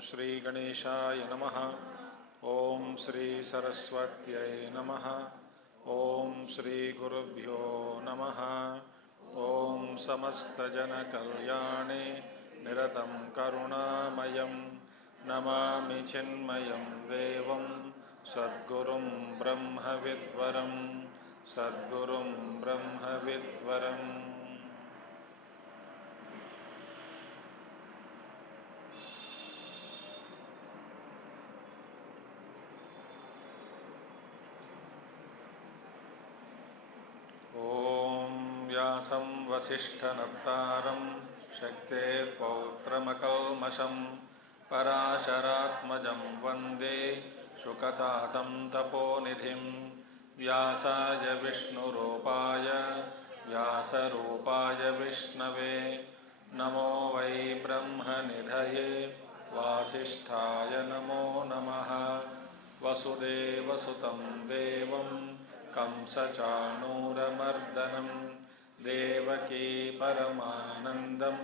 श्रीगणेशाय नमः। ॐ श्रीसरस्वत्यै नमः। ॐ श्रीगुरुभ्यो नमः। ॐ समस्तजनकल्याणे निरतं करुणामयं नमामि चिन्मयं देवं सद्गुरुं ब्रह्मविद्वरं सद्गुरुं ब्रह्मविद्वरम्। ॐ व्यासं वसिष्ठनप्तारं शक्तेः पौत्रमकल्मषं पराशरात्मजं वन्दे शुकतातं तपोनिधिं। व्यासाय विष्णुरूपाय व्यासरूपाय विष्णवे नमो वै ब्रह्मनिधये वासिष्ठाय नमो नमः। वसुदेवसुतं देवं कंसचाणूरमर्दनं देवकी परमानन्दं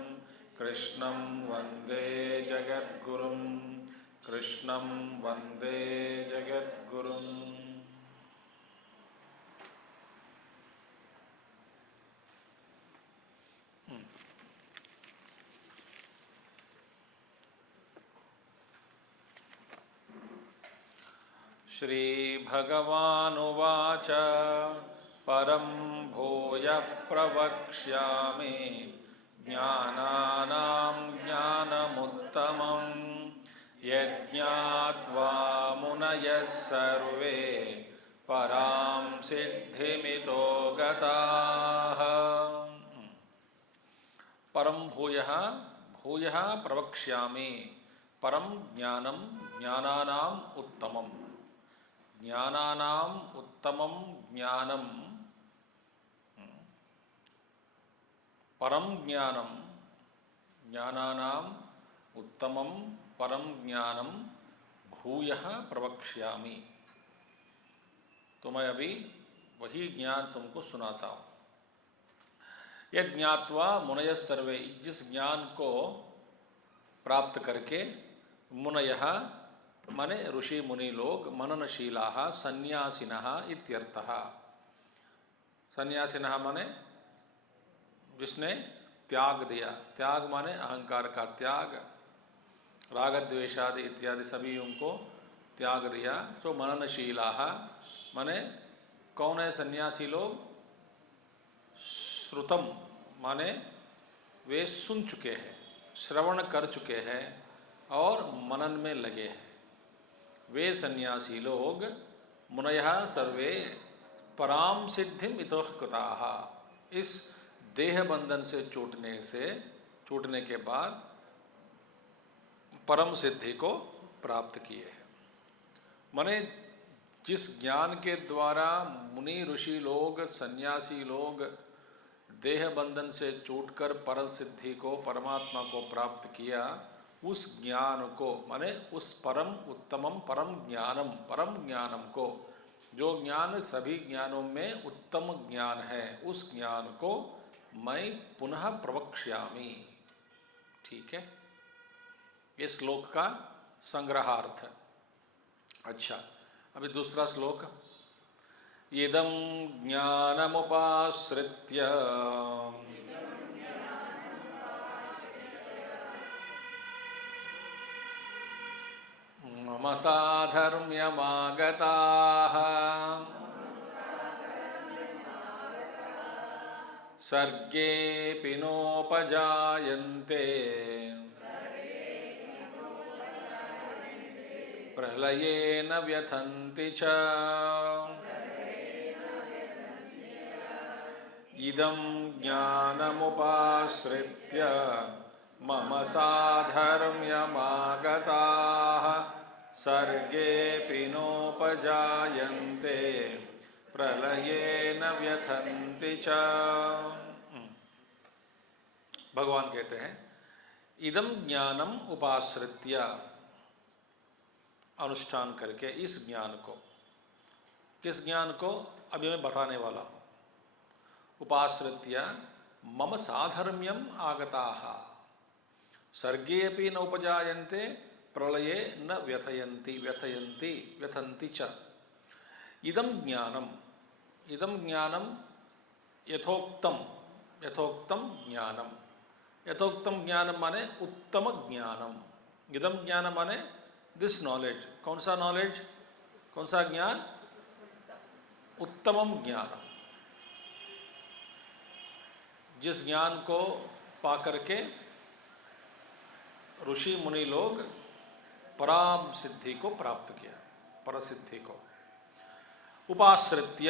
कृष्णं वन्दे जगद्गुरुं कृष्णं वन्दे जगद्गुरुम्। श्रीभगवानुवाच परं भूयः प्रवक्ष्यामि ज्ञानानां ज्ञानमुत्तमं यज्ञात्वा मुनयः सर्वे परां सिद्धिमितो गताः। परं भूयः भूयः प्रवक्ष्यामि परं ज्ञानं ज्ञानानाम् उत्तमम्। ज्ञानानाम् उत्तमं ज्ञानं परं ज्ञानं ज्ञानानाम् उत्तमं परं ज्ञानं भूयः प्रवक्ष्यामि। तो मैं अभी वही ज्ञान तुमको सुनाता हूँ। यह ज्ञात्वा मुनयः सर्वे, जिस ज्ञान को प्राप्त करके मुनयः माने ऋषि मुनि लोग मननशीलाः सन्यासिनः इत्यर्थः। सन्यासिनः माने जिसने त्याग दिया, त्याग माने अहंकार का त्याग, राग द्वेषादि इत्यादि सभी उनको त्याग दिया। तो मननशीलाः माने कौन है सन्यासी लोग? श्रुतम माने वे सुन चुके हैं, श्रवण कर चुके हैं और मनन में लगे हैं। वे सन्यासी लोग मुनयः सर्वे पराम सिद्धिम इतः कृताः, इस देह बंधन से छूटने के बाद परम सिद्धि को प्राप्त किए हैं। माने जिस ज्ञान के द्वारा मुनि ऋषि लोग सन्यासी लोग देह बंधन से छूटकर परम सिद्धि को परमात्मा को प्राप्त किया, उस ज्ञान को माने उस परम उत्तमम परम ज्ञानम को, जो ज्ञान सभी ज्ञानों में उत्तम ज्ञान है, उस ज्ञान को मैं पुनः प्रवक्ष्यामि। ठीक है, इस श्लोक का संग्रहार्थ। अच्छा, अभी दूसरा श्लोक। इदं ज्ञानमुपाश्रित्य मम साधर्म्यमागताः सर्गेऽपि नोपजायन्ते प्रलये न व्यथन्ति च। इदं ज्ञानमुपाश्रित्य मम साधर्म्यमागताः सर्गेऽपि नोपजायन्ते प्रलये न व्यथन्ति च। भगवान कहते हैं इदं ज्ञानम उपाश्रित्य, अनुष्ठान करके इस ज्ञान को, किस ज्ञान को अभी मैं बताने वाला हूँ। उपाश्रित्य मम साधर्म्यम आगताः सर्गे अपि न उपजायन्ते प्रलये न व्यथयन्ति व्यथयन्ति व्यथन्ति च। इदं ज्ञानम यथोक्तम ज्ञानम। यथोक्तम ज्ञानम माने उत्तम ज्ञानम। इदम ज्ञानम माने दिस नॉलेज। कौन सा नॉलेज, कौन सा ज्ञान? उत्तमम ज्ञानम। जिस ज्ञान को पाकर के ऋषि मुनि लोग पराम सिद्धि को प्राप्त किया, परसिद्धि को। उपाश्रित्य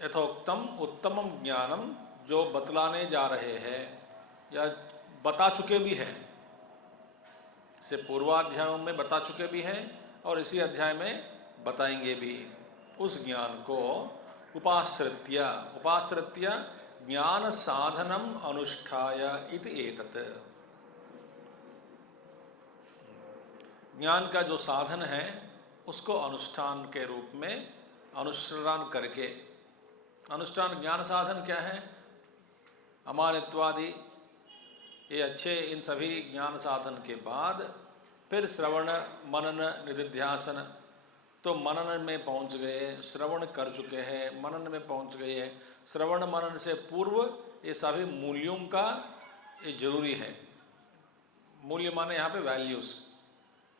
यथोक्तम उत्तमम ज्ञानम, जो बतलाने जा रहे हैं या बता चुके भी हैं, से पूर्वाध्यायों में बता चुके भी हैं और इसी अध्याय में बताएंगे भी। उस ज्ञान को उपाश्रित्य ज्ञान साधनम अनुष्ठाय इति एतत्। ज्ञान का जो साधन है उसको अनुष्ठान के रूप में अनुसरण करके। अनुष्ठान ज्ञान साधन क्या है? अमानित्वादि ये अच्छे इन सभी ज्ञान साधन के बाद फिर श्रवण मनन निधिध्यासन। तो मनन में पहुंच गए, श्रवण कर चुके हैं, मनन में पहुंच गए हैं। श्रवण मनन से पूर्व ये सभी मूल्यों का ये जरूरी है। मूल्य माने यहाँ पे वैल्यूज।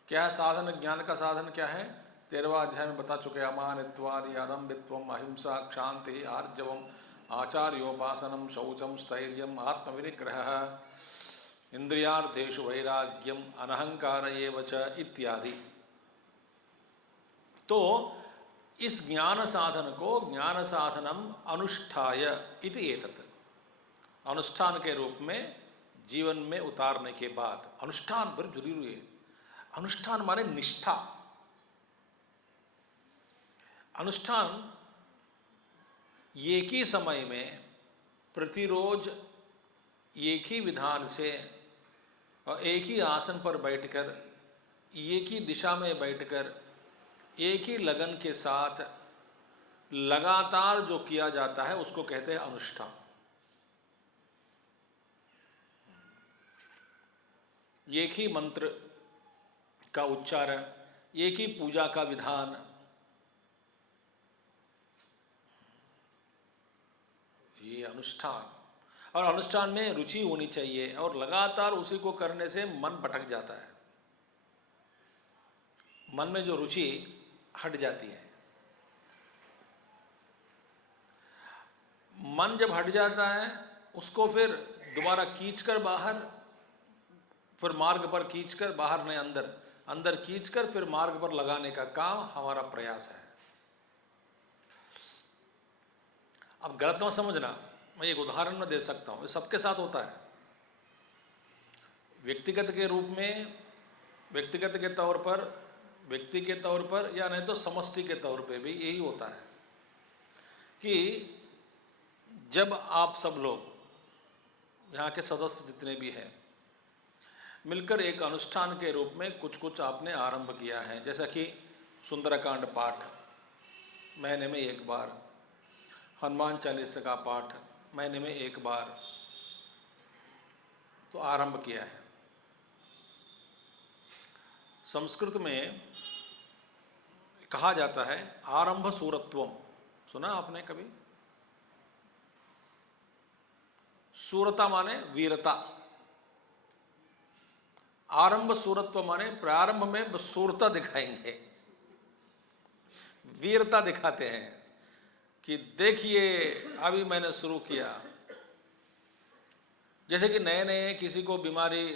क्या है साधन? ज्ञान का साधन क्या है? 13वां अध्याय में बता चुके। अमानित्वादि अदम्भित्वम अहिंसा क्षांति आर्जवम आचार्योपासनम शौचम स्थैर्यम आत्मविनिग्रह इंद्रियार्थेषु वैराग्यम अनहंकार एव च इत्यादि। तो इस ज्ञान साधन को ज्ञान साधनम अनुष्ठाय इति एतत्, अनुष्ठान के रूप में जीवन में उतारने के बाद। अनुष्ठान पर जरूरी है। अनुष्ठान माने निष्ठा। अनुष्ठान एक ही समय में प्रतिरोज एक ही विधान से और एक ही आसन पर बैठकर, एक ही दिशा में बैठकर, एक ही लगन के साथ लगातार जो किया जाता है उसको कहते हैं अनुष्ठान। एक ही मंत्र का उच्चारण, एक ही पूजा का विधान, ये अनुष्ठान। और अनुष्ठान में रुचि होनी चाहिए और लगातार उसी को करने से मन भटक जाता है। मन में जो रुचि हट जाती है, मन जब हट जाता है उसको फिर दोबारा खींचकर बाहर, फिर मार्ग पर खींचकर बाहर नहीं अंदर, अंदर खींचकर फिर मार्ग पर लगाने का काम हमारा प्रयास है। अब गलत मत समझना, मैं एक उदाहरण में दे सकता हूँ। ये सबके साथ होता है। व्यक्तिगत के रूप में, व्यक्तिगत के तौर पर, व्यक्ति के तौर पर या नहीं तो समष्टि के तौर पे भी यही होता है कि जब आप सब लोग यहाँ के सदस्य जितने भी हैं मिलकर एक अनुष्ठान के रूप में कुछ कुछ आपने आरंभ किया है, जैसा कि सुंदरकांड पाठ महीने में एक बार, हनुमान चालीसा का पाठ महीने में एक बार तो आरंभ किया है। संस्कृत में कहा जाता है आरंभ सूरत्वम। सुना आपने कभी? सूरता माने वीरता, आरंभ सूरत्व माने प्रारंभ में सूरता दिखाएंगे, वीरता दिखाते हैं कि देखिए अभी मैंने शुरू किया। जैसे कि नए नए किसी को बीमारी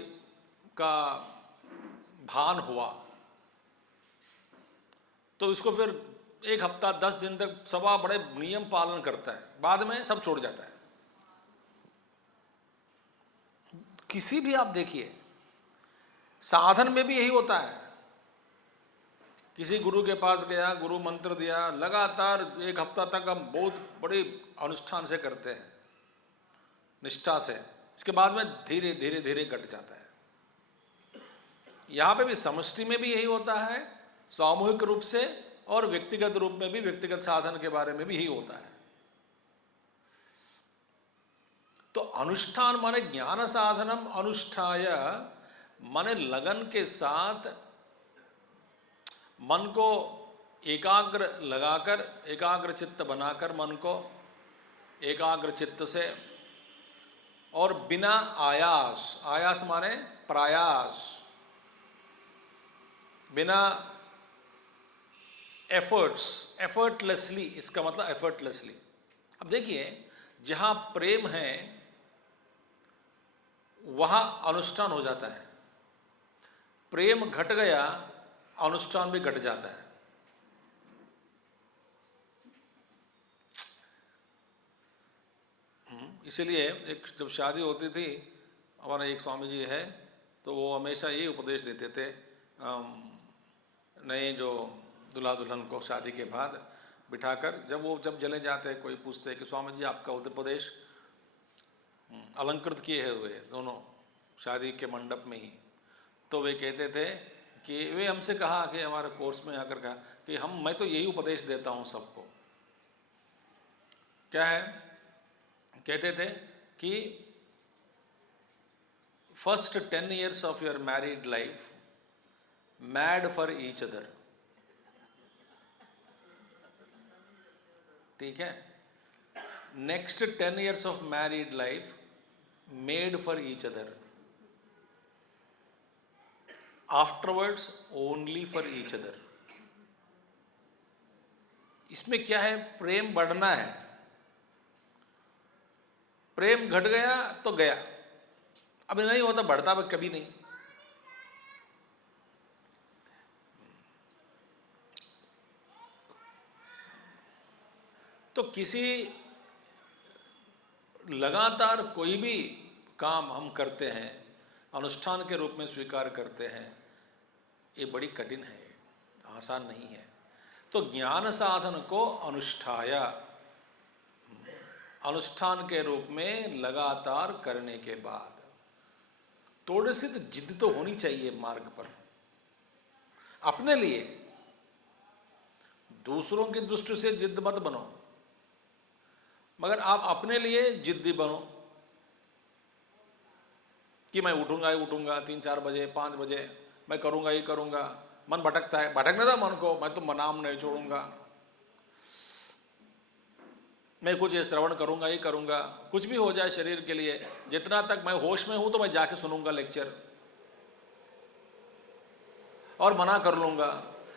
का भान हुआ तो इसको फिर 1 हफ्ता 10 दिन तक सभा बड़े नियम पालन करता है, बाद में सब छोड़ जाता है। किसी भी आप देखिए साधन में भी यही होता है। किसी गुरु के पास गया, गुरु मंत्र दिया, लगातार 1 हफ्ता तक हम बहुत बड़े अनुष्ठान से करते हैं, निष्ठा से। इसके बाद में धीरे धीरे धीरे घट जाता है। यहाँ पे भी समष्टि में भी यही होता है, सामूहिक रूप से, और व्यक्तिगत रूप में भी, व्यक्तिगत साधन के बारे में भी यही होता है। तो अनुष्ठान माने ज्ञान साधनम अनुष्ठाय माने लगन के साथ मन को एकाग्र लगाकर, एकाग्र चित्त बनाकर मन को एकाग्र चित्त से और बिना आयास, आयास माने प्रयास, बिना एफर्ट्स, एफर्टलेसली, इसका मतलब एफर्टलेसली। अब देखिए, जहां प्रेम है वहां अनुष्ठान हो जाता है, प्रेम घट गया अनुष्ठान भी घट जाता है। इसीलिए एक जब शादी होती थी, हमारा एक स्वामी जी है, तो वो हमेशा यही उपदेश देते थे नए जो दुल्हा दुल्हन को शादी के बाद बिठाकर, जब चले जाते कोई पूछते कि स्वामी जी आपका उपदेश अलंकृत किए हुए दोनों शादी के मंडप में ही, तो वे कहते थे कि वे हमसे कहा कि हमारे कोर्स में आकर कहा कि मैं तो यही उपदेश देता हूँ सबको। क्या है? कहते थे कि first 10 years of your married life mad for each other, ठीक है? Next 10 years of married life made for each other, afterwards only for each other. इसमें क्या है? प्रेम बढ़ना है, प्रेम घट गया तो गया, अब नहीं होता, बढ़ता कभी नहीं। तो किसी लगातार कोई भी काम हम करते हैं, अनुष्ठान के रूप में स्वीकार करते हैं, ये बड़ी कठिन है, आसान नहीं है। तो ज्ञान साधन को अनुष्ठाया, अनुष्ठान के रूप में लगातार करने के बाद थोड़ी सी तो जिद तो होनी चाहिए मार्ग पर, अपने लिए। दूसरों की दृष्टि से जिद मत बनो, मगर आप अपने लिए जिद्दी बनो कि मैं उठूंगा ही उठूंगा 3-4 बजे 5 बजे, मैं करूंगा ही करूंगा। मन भटकता है, भटकने दो मन को, मैं तो नाम नहीं छोड़ूंगा, मैं कुछ श्रवण करूंगा ही करूंगा, कुछ भी हो जाए शरीर के लिए, जितना तक मैं होश में हूं तो मैं जाके सुनूंगा लेक्चर और मना कर लूंगा।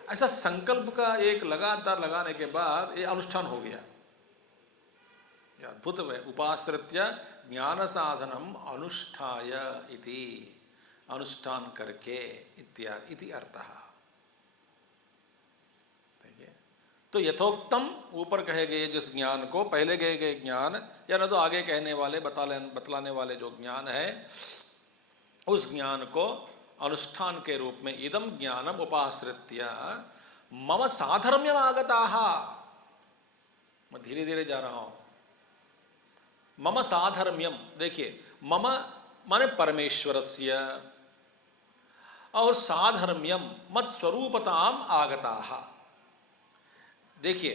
ऐसा संकल्प का एक लगातार लगाने के बाद ये अनुष्ठान हो गया। अद्भुत है। उपाश्रित्य ज्ञान साधनम अनुष्ठाय इति, अनुष्ठान करके इत्यादि इति अर्थः। तो यथोक्तम, ऊपर कहे गए जिस ज्ञान को, पहले गए गए ज्ञान या न तो आगे कहने वाले बतलाने वाले जो ज्ञान है, उस ज्ञान को अनुष्ठान के रूप में इदम ज्ञानम उपाश्रित्य मम साधर्म्यम आगताः। मैं धीरे धीरे जा रहा हूं। मम साधर्म्यम, देखिए मम माने परमेश्वरस्य और साधर्म्यम मत स्वरूपताम आगताः। देखिए,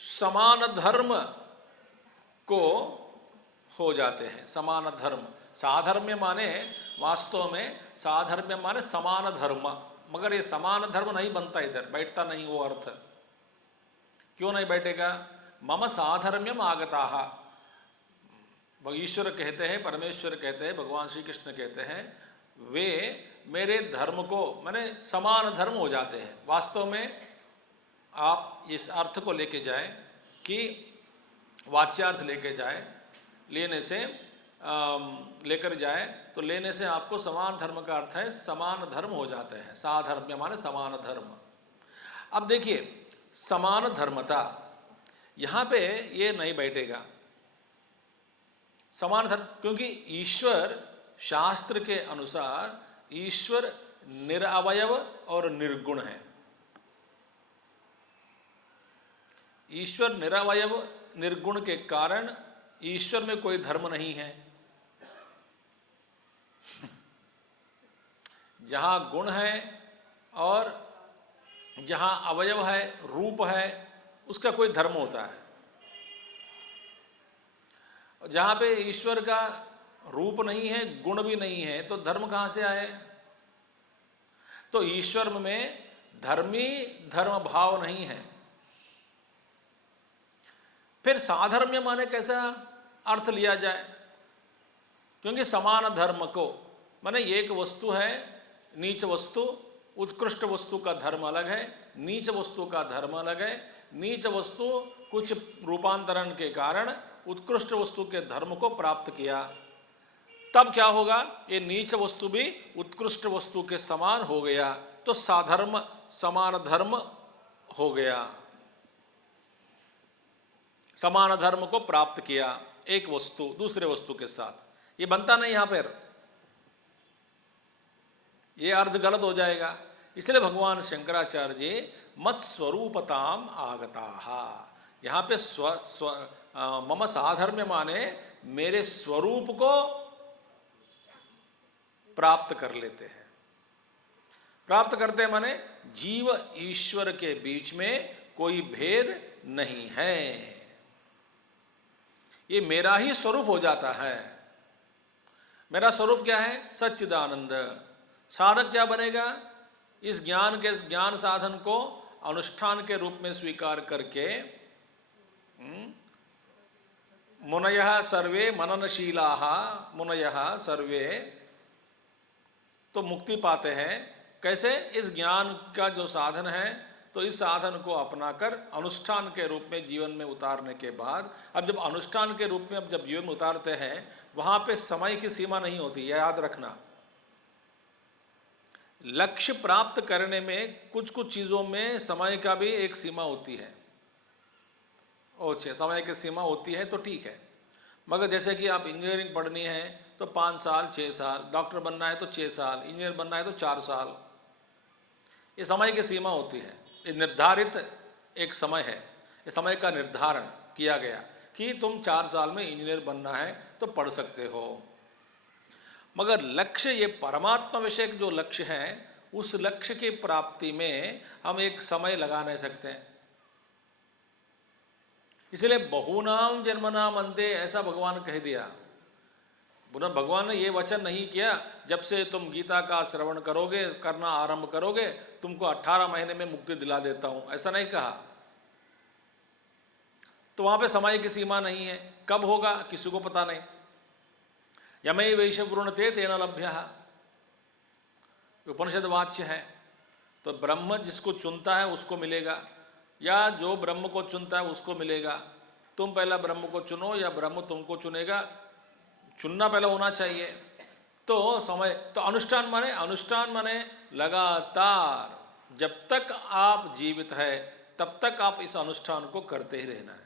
समान धर्म को हो जाते हैं, समान धर्म। साधर्म्य माने वास्तव में साधर्म्य माने समान धर्म, मगर ये समान धर्म नहीं बनता, इधर बैठता नहीं वो अर्थ। क्यों नहीं बैठेगा? मम साधर्म्यम आगताः, ईश्वर कहते हैं, परमेश्वर कहते हैं, भगवान श्री कृष्ण कहते हैं, वे मेरे धर्म को माने समान धर्म हो जाते हैं। वास्तव में आप इस अर्थ को लेके जाए कि वाच्यार्थ लेके जाए, लेने से लेकर जाए तो लेने से आपको समान धर्म का अर्थ है समान धर्म हो जाते हैं। साधर्म्य माने समान धर्म। अब देखिए, समान धर्मता यहाँ पे ये नहीं बैठेगा, समान धर्म, क्योंकि ईश्वर शास्त्र के अनुसार ईश्वर निरअवयव और निर्गुण है। ईश्वर निरवयव निर्गुण के कारण ईश्वर में कोई धर्म नहीं है। जहां गुण है और जहां अवयव है, रूप है, उसका कोई धर्म होता है। जहां पे ईश्वर का रूप नहीं है, गुण भी नहीं है, तो धर्म कहां से आए? तो ईश्वर में धर्मी धर्म भाव नहीं है। फिर साधर्म्य माने कैसा अर्थ लिया जाए? क्योंकि समान धर्म को माने एक वस्तु है, नीच वस्तु, उत्कृष्ट वस्तु का धर्म अलग है, नीच वस्तु का धर्म अलग है। नीच वस्तु कुछ रूपांतरण के कारण उत्कृष्ट वस्तु के धर्म को प्राप्त किया, तब क्या होगा? ये नीच वस्तु भी उत्कृष्ट वस्तु के समान हो गया, तो साधर्म समान धर्म हो गया। समान धर्म को प्राप्त किया एक वस्तु दूसरे वस्तु के साथ, ये बनता नहीं यहां पर, ये अर्थ गलत हो जाएगा। इसलिए भगवान शंकराचार्य जी मत स्वरूपताम आगताहा, यहां पे मम साधर्म्य माने मेरे स्वरूप को प्राप्त कर लेते हैं। प्राप्त करते हैं माने जीव ईश्वर के बीच में कोई भेद नहीं है, ये मेरा ही स्वरूप हो जाता है। मेरा स्वरूप क्या है? सच्चिदानंद। साधक क्या बनेगा? इस ज्ञान साधन को अनुष्ठान के रूप में स्वीकार करके मुनयः सर्वे मननशीलाः, मुनयः सर्वे तो मुक्ति पाते हैं। कैसे? इस ज्ञान का जो साधन है, तो इस साधन को अपनाकर अनुष्ठान के रूप में जीवन में उतारने के बाद, अब जब अनुष्ठान के रूप में जब जीवन में उतारते हैं, वहां पे समय की सीमा नहीं होती, याद रखना। लक्ष्य प्राप्त करने में कुछ कुछ चीज़ों में समय का भी एक सीमा होती है। अच्छा, समय की सीमा होती है तो ठीक है, मगर जैसे कि आप इंजीनियरिंग पढ़नी है तो 5 साल 6 साल, डॉक्टर बनना है तो 6 साल, इंजीनियर बनना है तो 4 साल, ये समय की सीमा होती है। ये निर्धारित एक समय है, इस समय का निर्धारण किया गया कि तुम 4 साल में इंजीनियर बनना है तो पढ़ सकते हो। मगर लक्ष्य, ये परमात्मा विषयक जो लक्ष्य है, उस लक्ष्य की प्राप्ति में हम एक समय लगा नहीं सकते हैं। इसलिए बहुनाम जन्मनाम अंते ऐसा भगवान कह दिया। पुनः भगवान ने ये वचन नहीं किया जब से तुम गीता का श्रवण करोगे, करना आरंभ करोगे, तुमको 18 महीने में मुक्ति दिला देता हूं, ऐसा नहीं कहा। तो वहां पे समय की सीमा नहीं है, कब होगा किसी को पता नहीं। यमई वैश्य वृणते तेन लभ्यः, उपनिषद वाच्य है। तो ब्रह्म जिसको चुनता है उसको मिलेगा, या जो ब्रह्म को चुनता है उसको मिलेगा। तुम पहला ब्रह्म को चुनो या ब्रह्म तुमको चुनेगा, चुनना पहले होना चाहिए। तो समय, तो अनुष्ठान माने लगातार जब तक आप जीवित है तब तक आप इस अनुष्ठान को करते ही रहना है।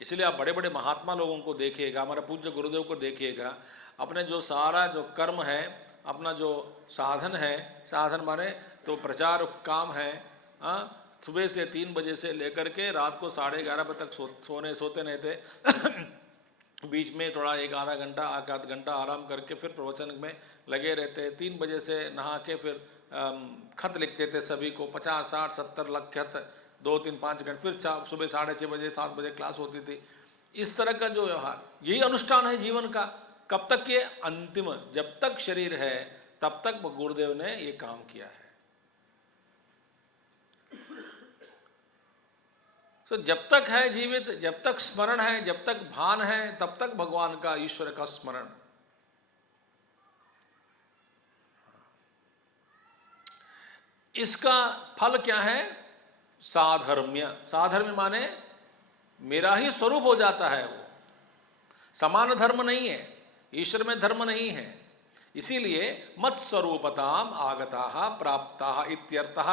इसलिए आप बड़े बड़े महात्मा लोगों को देखिएगा, हमारे पूज्य गुरुदेव को देखिएगा, अपने जो सारा जो कर्म है, अपना जो साधन है, साधन माने तो प्रचार काम है, सुबह से 3 बजे से लेकर के रात को 11:30 बजे तक सोते नहीं थे। बीच में थोड़ा 1 आधा घंटा आराम करके फिर प्रवचन में लगे रहते। 3 बजे से नहा के फिर खत लिखते थे सभी को, 50, 60, 70 लाख खत, 2, 3, 5 घंटे, फिर सुबह 6:30 बजे 7 बजे क्लास होती थी। इस तरह का जो व्यवहार, यही अनुष्ठान है जीवन का। कब तक? ये अंतिम, जब तक शरीर है तब तक गुरुदेव ने ये काम किया है। तो जब तक है जीवित, जब तक स्मरण है, जब तक भान है, तब तक भगवान का, ईश्वर का स्मरण। इसका फल क्या है? साधर्म्य। साधर्म्य माने मेरा ही स्वरूप हो जाता है वो, समान धर्म नहीं है, ईश्वर में धर्म नहीं है। इसीलिए मत स्वरूपताम आगताः प्राप्ताः इत्यर्थः,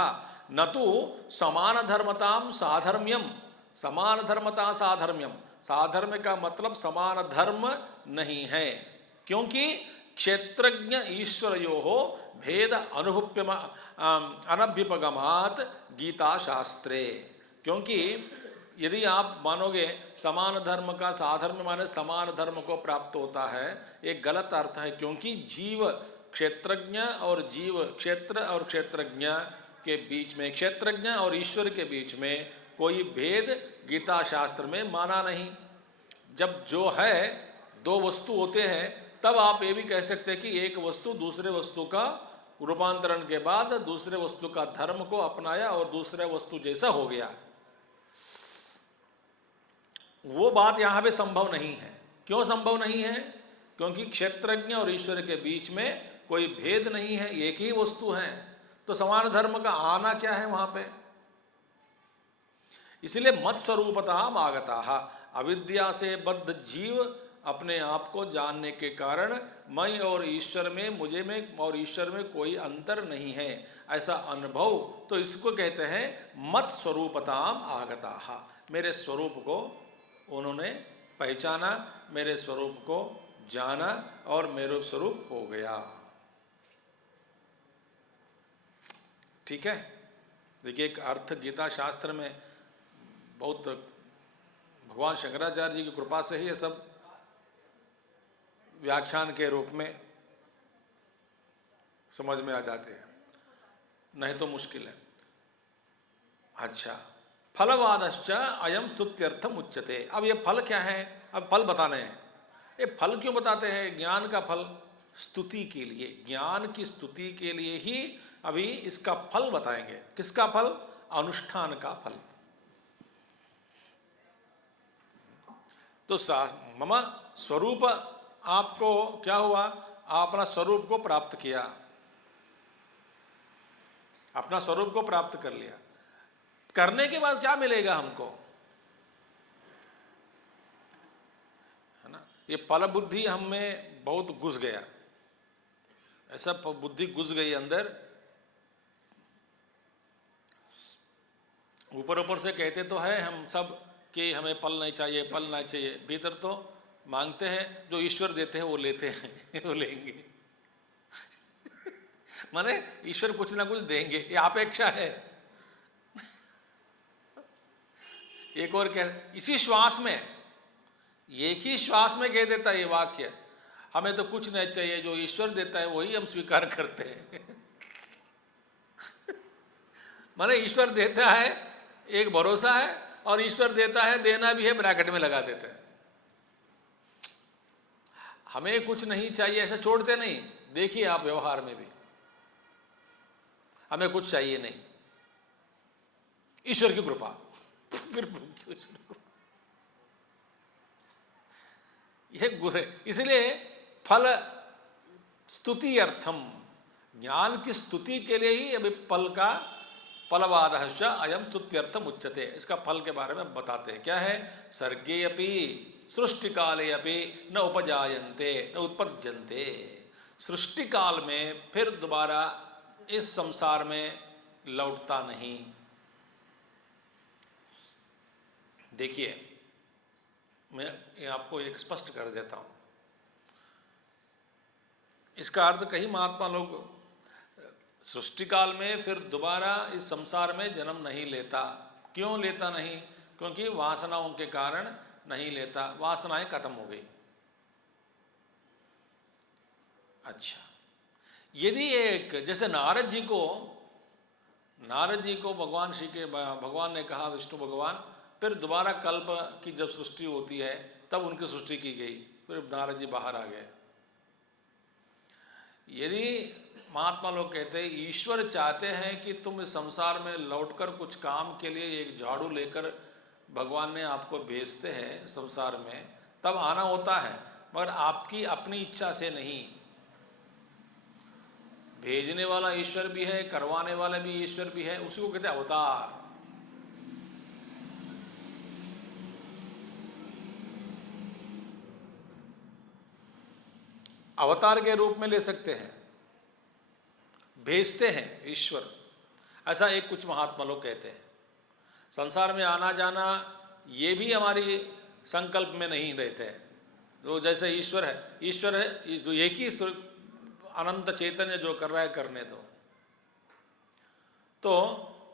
न तो समान धर्मताम साधर्म्यम। समान धर्मता साधर्म्यम, साधर्म्य का मतलब समान धर्म नहीं है, क्योंकि क्षेत्रज्ञ ईश्वरयोः भेद अनभ्युपगमात् गीता शास्त्रे। क्योंकि यदि आप मानोगे समान धर्म का साधर्म्य माने समान धर्म को प्राप्त होता है, एक गलत अर्थ है। क्योंकि जीव क्षेत्रज्ञ और जीव क्षेत्र और क्षेत्रज्ञ के बीच में, क्षेत्रज्ञ और ईश्वर के बीच में कोई भेद गीता शास्त्र में माना नहीं। जब जो है 2 वस्तु होते हैं, तब आप ये भी कह सकते हैं कि एक वस्तु दूसरे वस्तु का रूपांतरण के बाद दूसरे वस्तु का धर्म को अपनाया और दूसरे वस्तु जैसा हो गया। वो बात यहाँ पे संभव नहीं है। क्यों संभव नहीं है? क्योंकि क्षेत्रज्ञ और ईश्वर के बीच में कोई भेद नहीं है, एक ही वस्तु है। तो समान धर्म का आना क्या है वहां पे? इसलिए मत स्वरूपताम आगताः, अविद्या से बद्ध जीव अपने आप को जानने के कारण मैं और ईश्वर में, मुझे में और ईश्वर में कोई अंतर नहीं है, ऐसा अनुभव, तो इसको कहते हैं मत स्वरूपताम आगताः। मेरे स्वरूप को उन्होंने पहचाना, मेरे स्वरूप को जाना और मेरे स्वरूप हो गया। ठीक है। देखिए, एक अर्थ गीता शास्त्र में बहुत भगवान शंकराचार्य जी की कृपा से ही ये सब व्याख्यान के रूप में समझ में आ जाते हैं, नहीं तो मुश्किल है। अच्छा, फलवादश्च अयम स्तुत्यर्थम उच्यते। अब ये फल क्या है? अब फल बताने हैं। ये फल क्यों बताते हैं? ज्ञान का फल स्तुति के लिए, ज्ञान की स्तुति के लिए ही अभी इसका फल बताएंगे। किसका फल? अनुष्ठान का फल। तो मम स्वरूप, आपको क्या हुआ? आप अपना स्वरूप को प्राप्त किया, अपना स्वरूप को प्राप्त कर लिया। करने के बाद क्या मिलेगा हमको? है ना, ये फल बुद्धि हम में बहुत घुस गया, ऐसा बुद्धि घुस गई अंदर। ऊपर ऊपर से कहते तो है हम सब कि हमें फल नहीं चाहिए, फल नहीं चाहिए, भीतर तो मांगते हैं, जो ईश्वर देते हैं वो लेते हैं, वो लेंगे। माने ईश्वर कुछ ना कुछ देंगे, ये अपेक्षा है। एक और कह, इसी श्वास में, एक ही श्वास में कह देता है ये वाक्य, हमें तो कुछ नहीं चाहिए, जो ईश्वर देता है वही हम स्वीकार करते हैं। माने ईश्वर देता है, एक भरोसा है, और ईश्वर देता है, देना भी है, ब्रैकेट में लगा देते हैं। हमें कुछ नहीं चाहिए ऐसा छोड़ते नहीं। देखिए आप व्यवहार में भी, हमें कुछ चाहिए नहीं, ईश्वर की कृपा। फिर यह गुण है। इसलिए फल स्तुति अर्थम, ज्ञान की स्तुति के लिए ही अभी फल का फलवादश्च अयम स्तुत्यर्थम उच्यते। इसका फल के बारे में बताते हैं। क्या है? सर्गे अपि सृष्टि काले अपि न उपजायन्ते न उत्पद्यन्ते। सृष्टि काल में फिर दोबारा इस संसार में लौटता नहीं। देखिए, मैं आपको एक स्पष्ट कर देता हूं। इसका अर्थ कई महात्मा लोग सृष्टि काल में फिर दोबारा इस संसार में जन्म नहीं लेता। क्यों लेता नहीं? क्योंकि वासनाओं के कारण नहीं लेता, वासनाएं खत्म हो गई। अच्छा, यदि एक जैसे नारद जी को भगवान ने कहा, विष्णु भगवान, फिर दोबारा कल्प की जब सृष्टि होती है तब उनकी सृष्टि की गई, फिर नारद जी बाहर आ गए। यदि महात्मा लोग कहते हैं ईश्वर चाहते हैं कि तुम इस संसार में लौटकर कुछ काम के लिए एक झाड़ू लेकर भगवान ने आपको भेजते हैं संसार में, तब आना होता है, मगर आपकी अपनी इच्छा से नहीं। भेजने वाला ईश्वर भी है, करवाने वाला भी ईश्वर भी है, उसी को कहते हैं अवतार। अवतार के रूप में ले सकते हैं, भेजते हैं ईश्वर, ऐसा एक कुछ महात्मा लोग कहते हैं। संसार में आना जाना ये भी हमारी संकल्प में नहीं रहते हैं। तो जैसे ईश्वर है जो एक ही अनंत चैतन्य जो कर रहा है करने दो। तो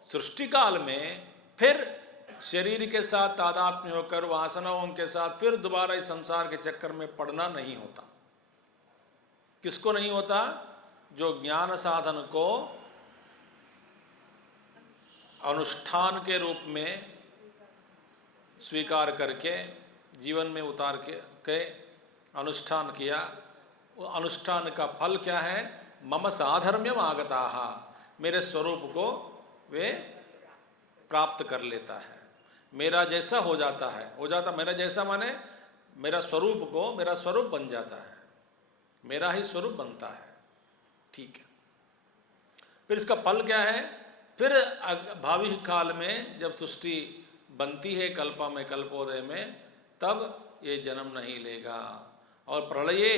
सृष्टि काल में फिर शरीर के साथ तादात्म्य होकर वासनाओं के साथ फिर दोबारा इस संसार के चक्कर में पड़ना नहीं होता। किसको नहीं होता? जो ज्ञान साधन को अनुष्ठान के रूप में स्वीकार करके जीवन में उतार के अनुष्ठान किया। वो अनुष्ठान का फल क्या है? मम साधर्म्यम आगताः, मेरे स्वरूप को वे प्राप्त कर लेता है, मेरा जैसा हो जाता है, हो जाता, मेरा जैसा माने मेरा स्वरूप को, मेरा स्वरूप बन जाता है, मेरा ही स्वरूप बनता है। ठीक है, फिर इसका फल क्या है? फिर भावी काल में जब सृष्टि बनती है कल्प में, कल्पोदय में, तब ये जन्म नहीं लेगा। और प्रलये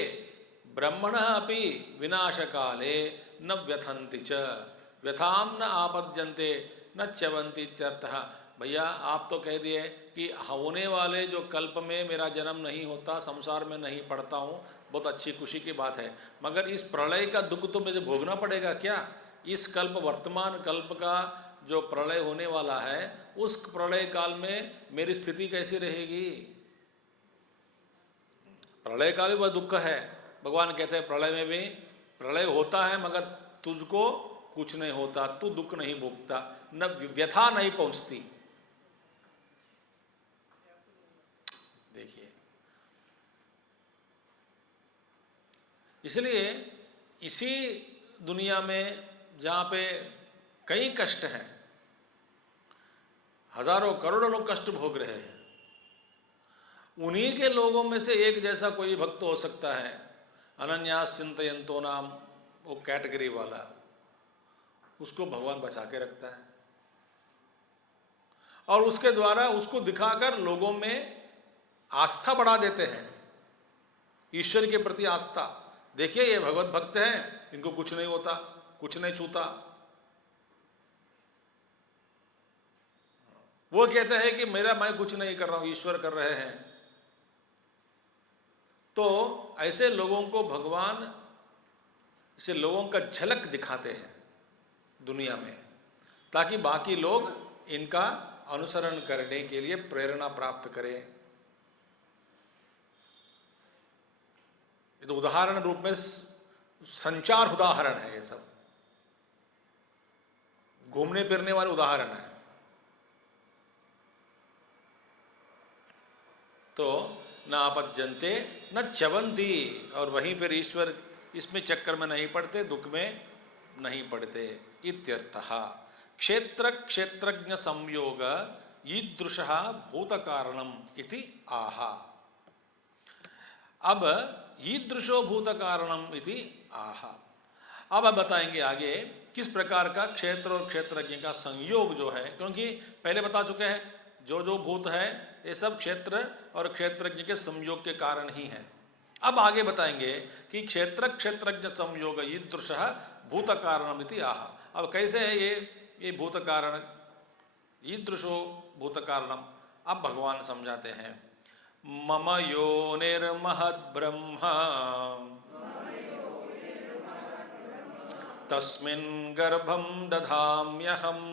ब्रह्मण अपि विनाश काले न व्यथन्ति च व्यथाम न आपद्यन्ते न च्यवन्ति इत्यर्थः। भैया आप तो कह दिए कि होने वाले जो कल्प में मेरा जन्म नहीं होता, संसार में नहीं पड़ता हूँ, बहुत अच्छी खुशी की बात है, मगर इस प्रलय का दुख तो मुझे भोगना पड़ेगा क्या? इस कल्प, वर्तमान कल्प का जो प्रलय होने वाला है, उस प्रलय काल में मेरी स्थिति कैसी रहेगी? प्रलय काल भी बहुत दुख है। भगवान कहते हैं प्रलय में भी प्रलय होता है, मगर तुझको कुछ नहीं होता, तू दुख नहीं भोगता, न व्यथा नहीं पहुंचती। देखिए, इसलिए इसी दुनिया में जहाँ पे कई कष्ट हैं, हजारों करोड़ों लोग कष्ट भोग रहे हैं, उन्हीं के लोगों में से एक जैसा कोई भक्त हो सकता है, अनन्यास चिंतयन्तो नाम, वो कैटेगरी वाला, उसको भगवान बचा के रखता है और उसके द्वारा उसको दिखाकर लोगों में आस्था बढ़ा देते हैं, ईश्वर के प्रति आस्था। देखिए ये भगवत भक्त हैं, इनको कुछ नहीं होता, कुछ नहीं छूता। वो कहते हैं कि मैं कुछ नहीं कर रहा हूं, ईश्वर कर रहे हैं। तो ऐसे लोगों को भगवान, ऐसे लोगों का झलक दिखाते हैं दुनिया में, ताकि बाकी लोग इनका अनुसरण करने के लिए प्रेरणा प्राप्त करें। ये तो उदाहरण रूप में संचार उदाहरण है, ये सब घूमने फिरने वाले उदाहरण है। तो न आपद्यन्ते न च्यवन्ति, और वहीं फिर ईश्वर इसमें चक्कर में नहीं पड़ते, दुख में नहीं पड़ते। इत्यर्थः क्षेत्र क्षेत्रज्ञ संयोग ईदृशः भूत कारणम इति आह। अब ईदृशो भूत कारणम इति आह, अब आप बताएंगे आगे किस प्रकार का क्षेत्र और क्षेत्रज्ञ का संयोग जो है, क्योंकि पहले बता चुके हैं जो जो भूत है ये सब क्षेत्र और क्षेत्रज्ञ के संयोग के कारण ही है। अब आगे बताएंगे कि क्षेत्र क्षेत्रज्ञ संयोग ईदृशः भूत कारणम इति आह। अब कैसे है ये भूत कारण, ईदृशो भूत कारणम, अब भगवान समझाते हैं। मम योनिर्महद् ब्रह्मा तस्मिन् गर्भं दधाम्यहम्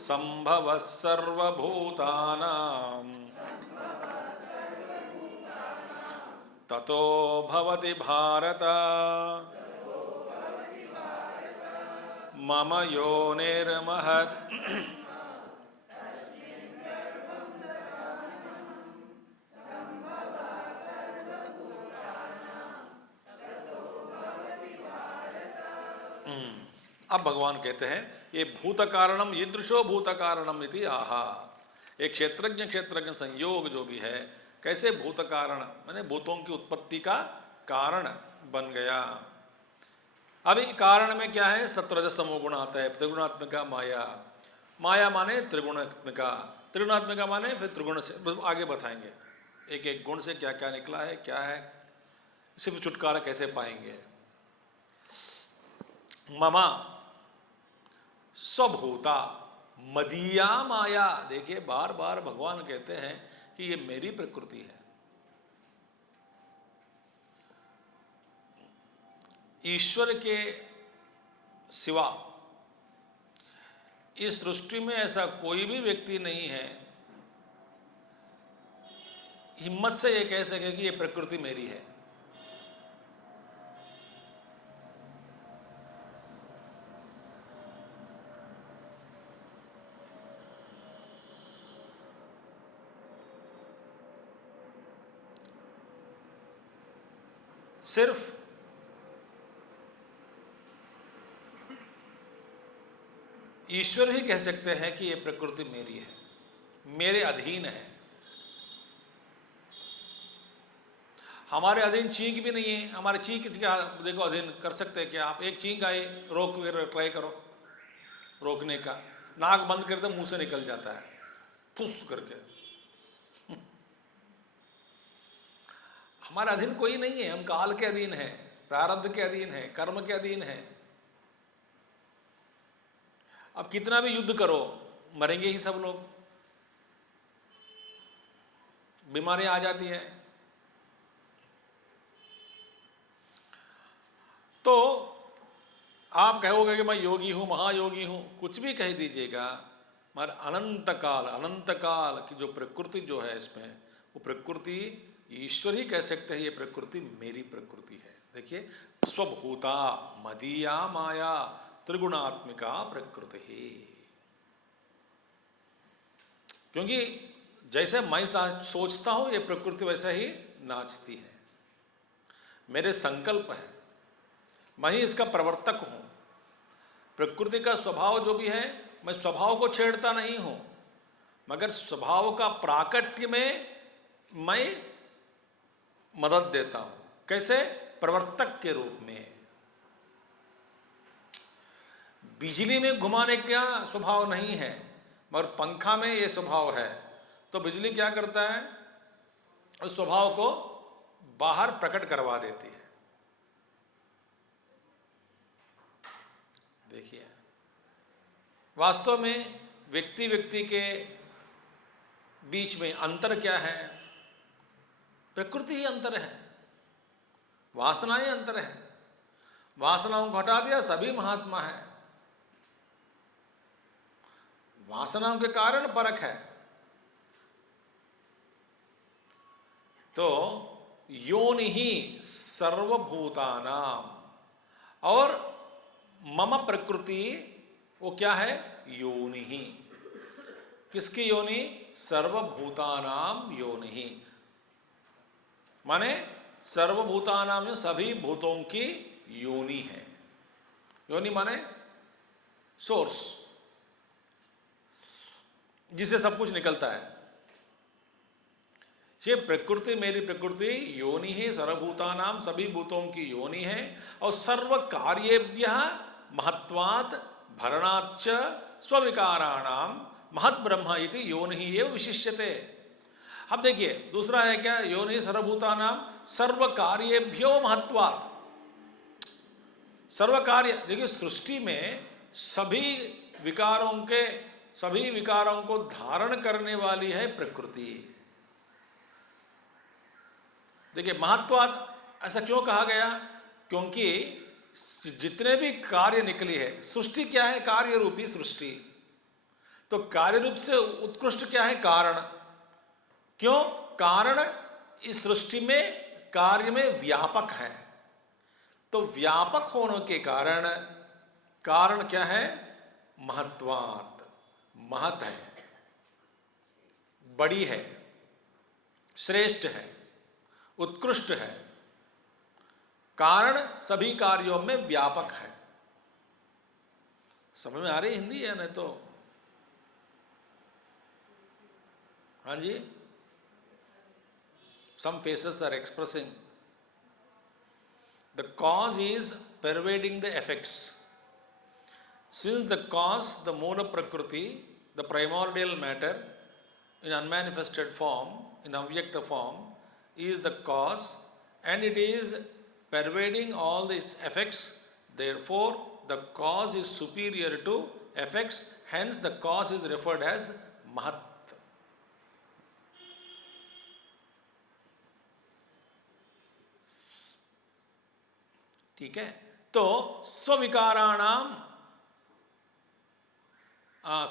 संभवः सर्वभूतानां ततो भवति भारत। मम योनिर्महद् अब भगवान कहते हैं ये भूत कारणम ईदृशो भूत कारणम इति आहा। एक क्षेत्रज्ञ क्षेत्रज्ञ संयोग जो भी है, कैसे भूत कारण माने भूतों की उत्पत्ति का कारण बन गया। अभी कारण में क्या है? सत्वरजस्तमो गुण आता है, त्रिगुणात्मिका माया, माया माने त्रिगुणात्मिका, त्रिगुणात्मिका माने फिर त्रिगुण से आगे बताएंगे एक एक गुण से क्या क्या निकला है, क्या है, सिर्फ छुटकारा कैसे पाएंगे। ममा स्वभूता मदीया माया, देखिए बार बार भगवान कहते हैं कि ये मेरी प्रकृति है। ईश्वर के सिवा इस सृष्टि में ऐसा कोई भी व्यक्ति नहीं है हिम्मत से ये कह सके कि ये प्रकृति मेरी है। सिर्फ ईश्वर ही कह सकते हैं कि ये प्रकृति मेरी है, मेरे अधीन है। हमारे अधीन चींक भी नहीं है। हमारे चींक क्या देखो अधीन कर सकते हैं क्या आप? एक चींक आए, रोक ट्राई करो रोकने का, नाक बंद करते मुंह से निकल जाता है फुस करके। हमारे अधीन कोई नहीं है, हम काल के अधीन है, प्रारब्ध के अधीन है, कर्म के अधीन है। अब कितना भी युद्ध करो मरेंगे ही सब लोग, बीमारियां आ जाती है। तो आप कहोगे कि मैं योगी हूं, महायोगी हूं, कुछ भी कह दीजिएगा, मगर अनंत काल की जो प्रकृति जो है इसमें, वो प्रकृति ईश्वर ही कह सकते हैं ये प्रकृति मेरी प्रकृति है। देखिए, स्वभूता मदीया माया त्रिगुणात्मिका प्रकृति ही। क्योंकि जैसे मैं सोचता हूं ये प्रकृति वैसा ही नाचती है, मेरे संकल्प है, मैं ही इसका प्रवर्तक हूं। प्रकृति का स्वभाव जो भी है, मैं स्वभाव को छेड़ता नहीं हूं, मगर स्वभाव का प्राकट्य में मैं मदद देता हूं। कैसे? प्रवर्तक के रूप में। बिजली में घुमाने का स्वभाव नहीं है, मगर पंखा में यह स्वभाव है। तो बिजली क्या करता है? उस स्वभाव को बाहर प्रकट करवा देती है। देखिए, वास्तव में व्यक्ति व्यक्ति के बीच में अंतर क्या है? प्रकृति ही अंतर है, वासनाएं अंतर है। वासनाओं को हटा दिया सभी महात्मा है। वासनाओं के कारण परख है। तो योनि ही सर्वभूतानाम, और मम प्रकृति वो क्या है? योनि ही। किसकी योनि? सर्वभूतानाम योनि ही, माने सर्वभूतानाम जो सभी भूतों की योनि है। योनि माने सोर्स, जिसे सब कुछ निकलता है। ये प्रकृति मेरी प्रकृति योनि है, सर्वभूतानाम सभी भूतों की योनि है। और सर्व कार्येभ्य महत्वात् भरणाच्च स्विकाराणाम महत् ब्रह्म इति योनि ही एव विशिष्यते। अब देखिए, दूसरा है क्या? योनि सर्वभूतानाम सर्व कार्येभ्यो महत्वात्। सर्व कार्य, देखिए सृष्टि में सभी विकारों को धारण करने वाली है प्रकृति। देखिए, महत्वात् ऐसा क्यों कहा गया? क्योंकि जितने भी कार्य निकली है, सृष्टि क्या है? कार्य रूपी सृष्टि। तो कार्य रूप से उत्कृष्ट क्या है? कारण। क्यों? कारण इस सृष्टि में कार्य में व्यापक है। तो व्यापक होने के कारण क्या है? महत्वात्, महत है, बड़ी है, श्रेष्ठ है, उत्कृष्ट है। कारण सभी कार्यों में व्यापक है। समझ में आ रही हिंदी है? नहीं तो हाँ जी, some faces are expressing the cause is pervading the effects. Since the cause, the mode of prakriti, the primordial matter in unmanifested form, in avyakta form, is the cause, and it is pervading all its effects. Therefore, the cause is superior to effects. Hence, the cause is referred as mahat. ठीक है? तो स्विकाराणाम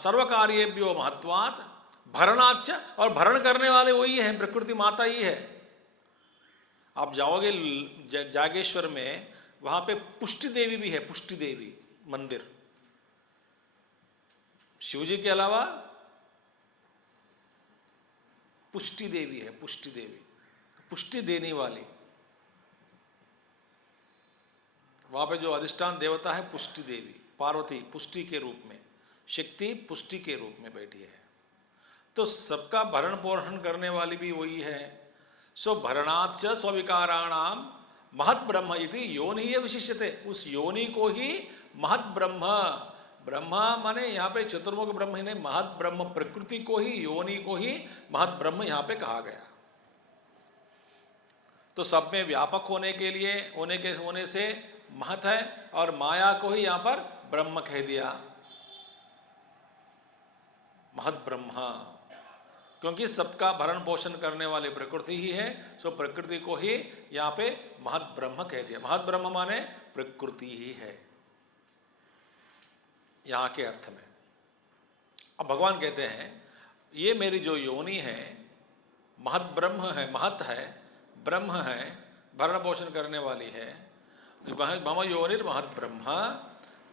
सर्वकार्येभ्यो महत्वात् भरणाच्च, और भरण करने वाले वही है, प्रकृति माता ही है। आप जाओगे जागेश्वर में, वहां पे पुष्टि देवी भी है, पुष्टि देवी मंदिर। शिवजी के अलावा पुष्टि देवी है, पुष्टि देवी, पुष्टि देने वाली। वहाँ पे जो अधिष्ठान देवता है पुष्टि देवी, पार्वती पुष्टि के रूप में, शक्ति पुष्टि के रूप में बैठी है। तो सबका भरण पोषण करने वाली भी वही है। सो भरणाच्च स्विकाराणाम महत ब्रह्म इति योनि विशिष्यते। उस योनि को ही महत ब्रह्म, ब्रह्मा माने यहाँ पे चतुर्मुख ब्रह्म ही नहीं, महत ब्रह्म प्रकृति को ही, योनि को ही महत ब्रह्म यहाँ पे कहा गया। तो सब में व्यापक होने के लिए, होने से महत है, और माया को ही यहाँ पर ब्रह्म कह दिया, महत ब्रह्मा, क्योंकि सबका भरण पोषण करने वाली प्रकृति ही है। सो प्रकृति को ही यहाँ पे महत ब्रह्म कह दिया। महत ब्रह्म माने प्रकृति ही है यहाँ के अर्थ में। अब भगवान कहते हैं ये मेरी जो योनि है महत ब्रह्म है, महत है, ब्रह्म है, भरण पोषण करने वाली है। मम योनिर्महत ब्रह्म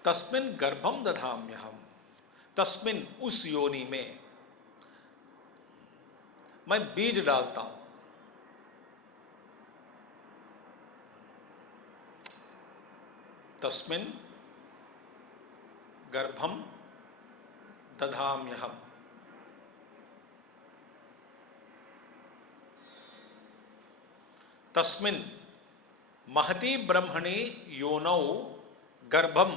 तस्मिन् गर्भम दधाम्यहम्। तस्मिन् उस योनि में मैं बीज डालता हूं। तस्मिन् गर्भम दधाम्यहम्। तस्मिन् महती ब्रह्मणि योनौ गर्भम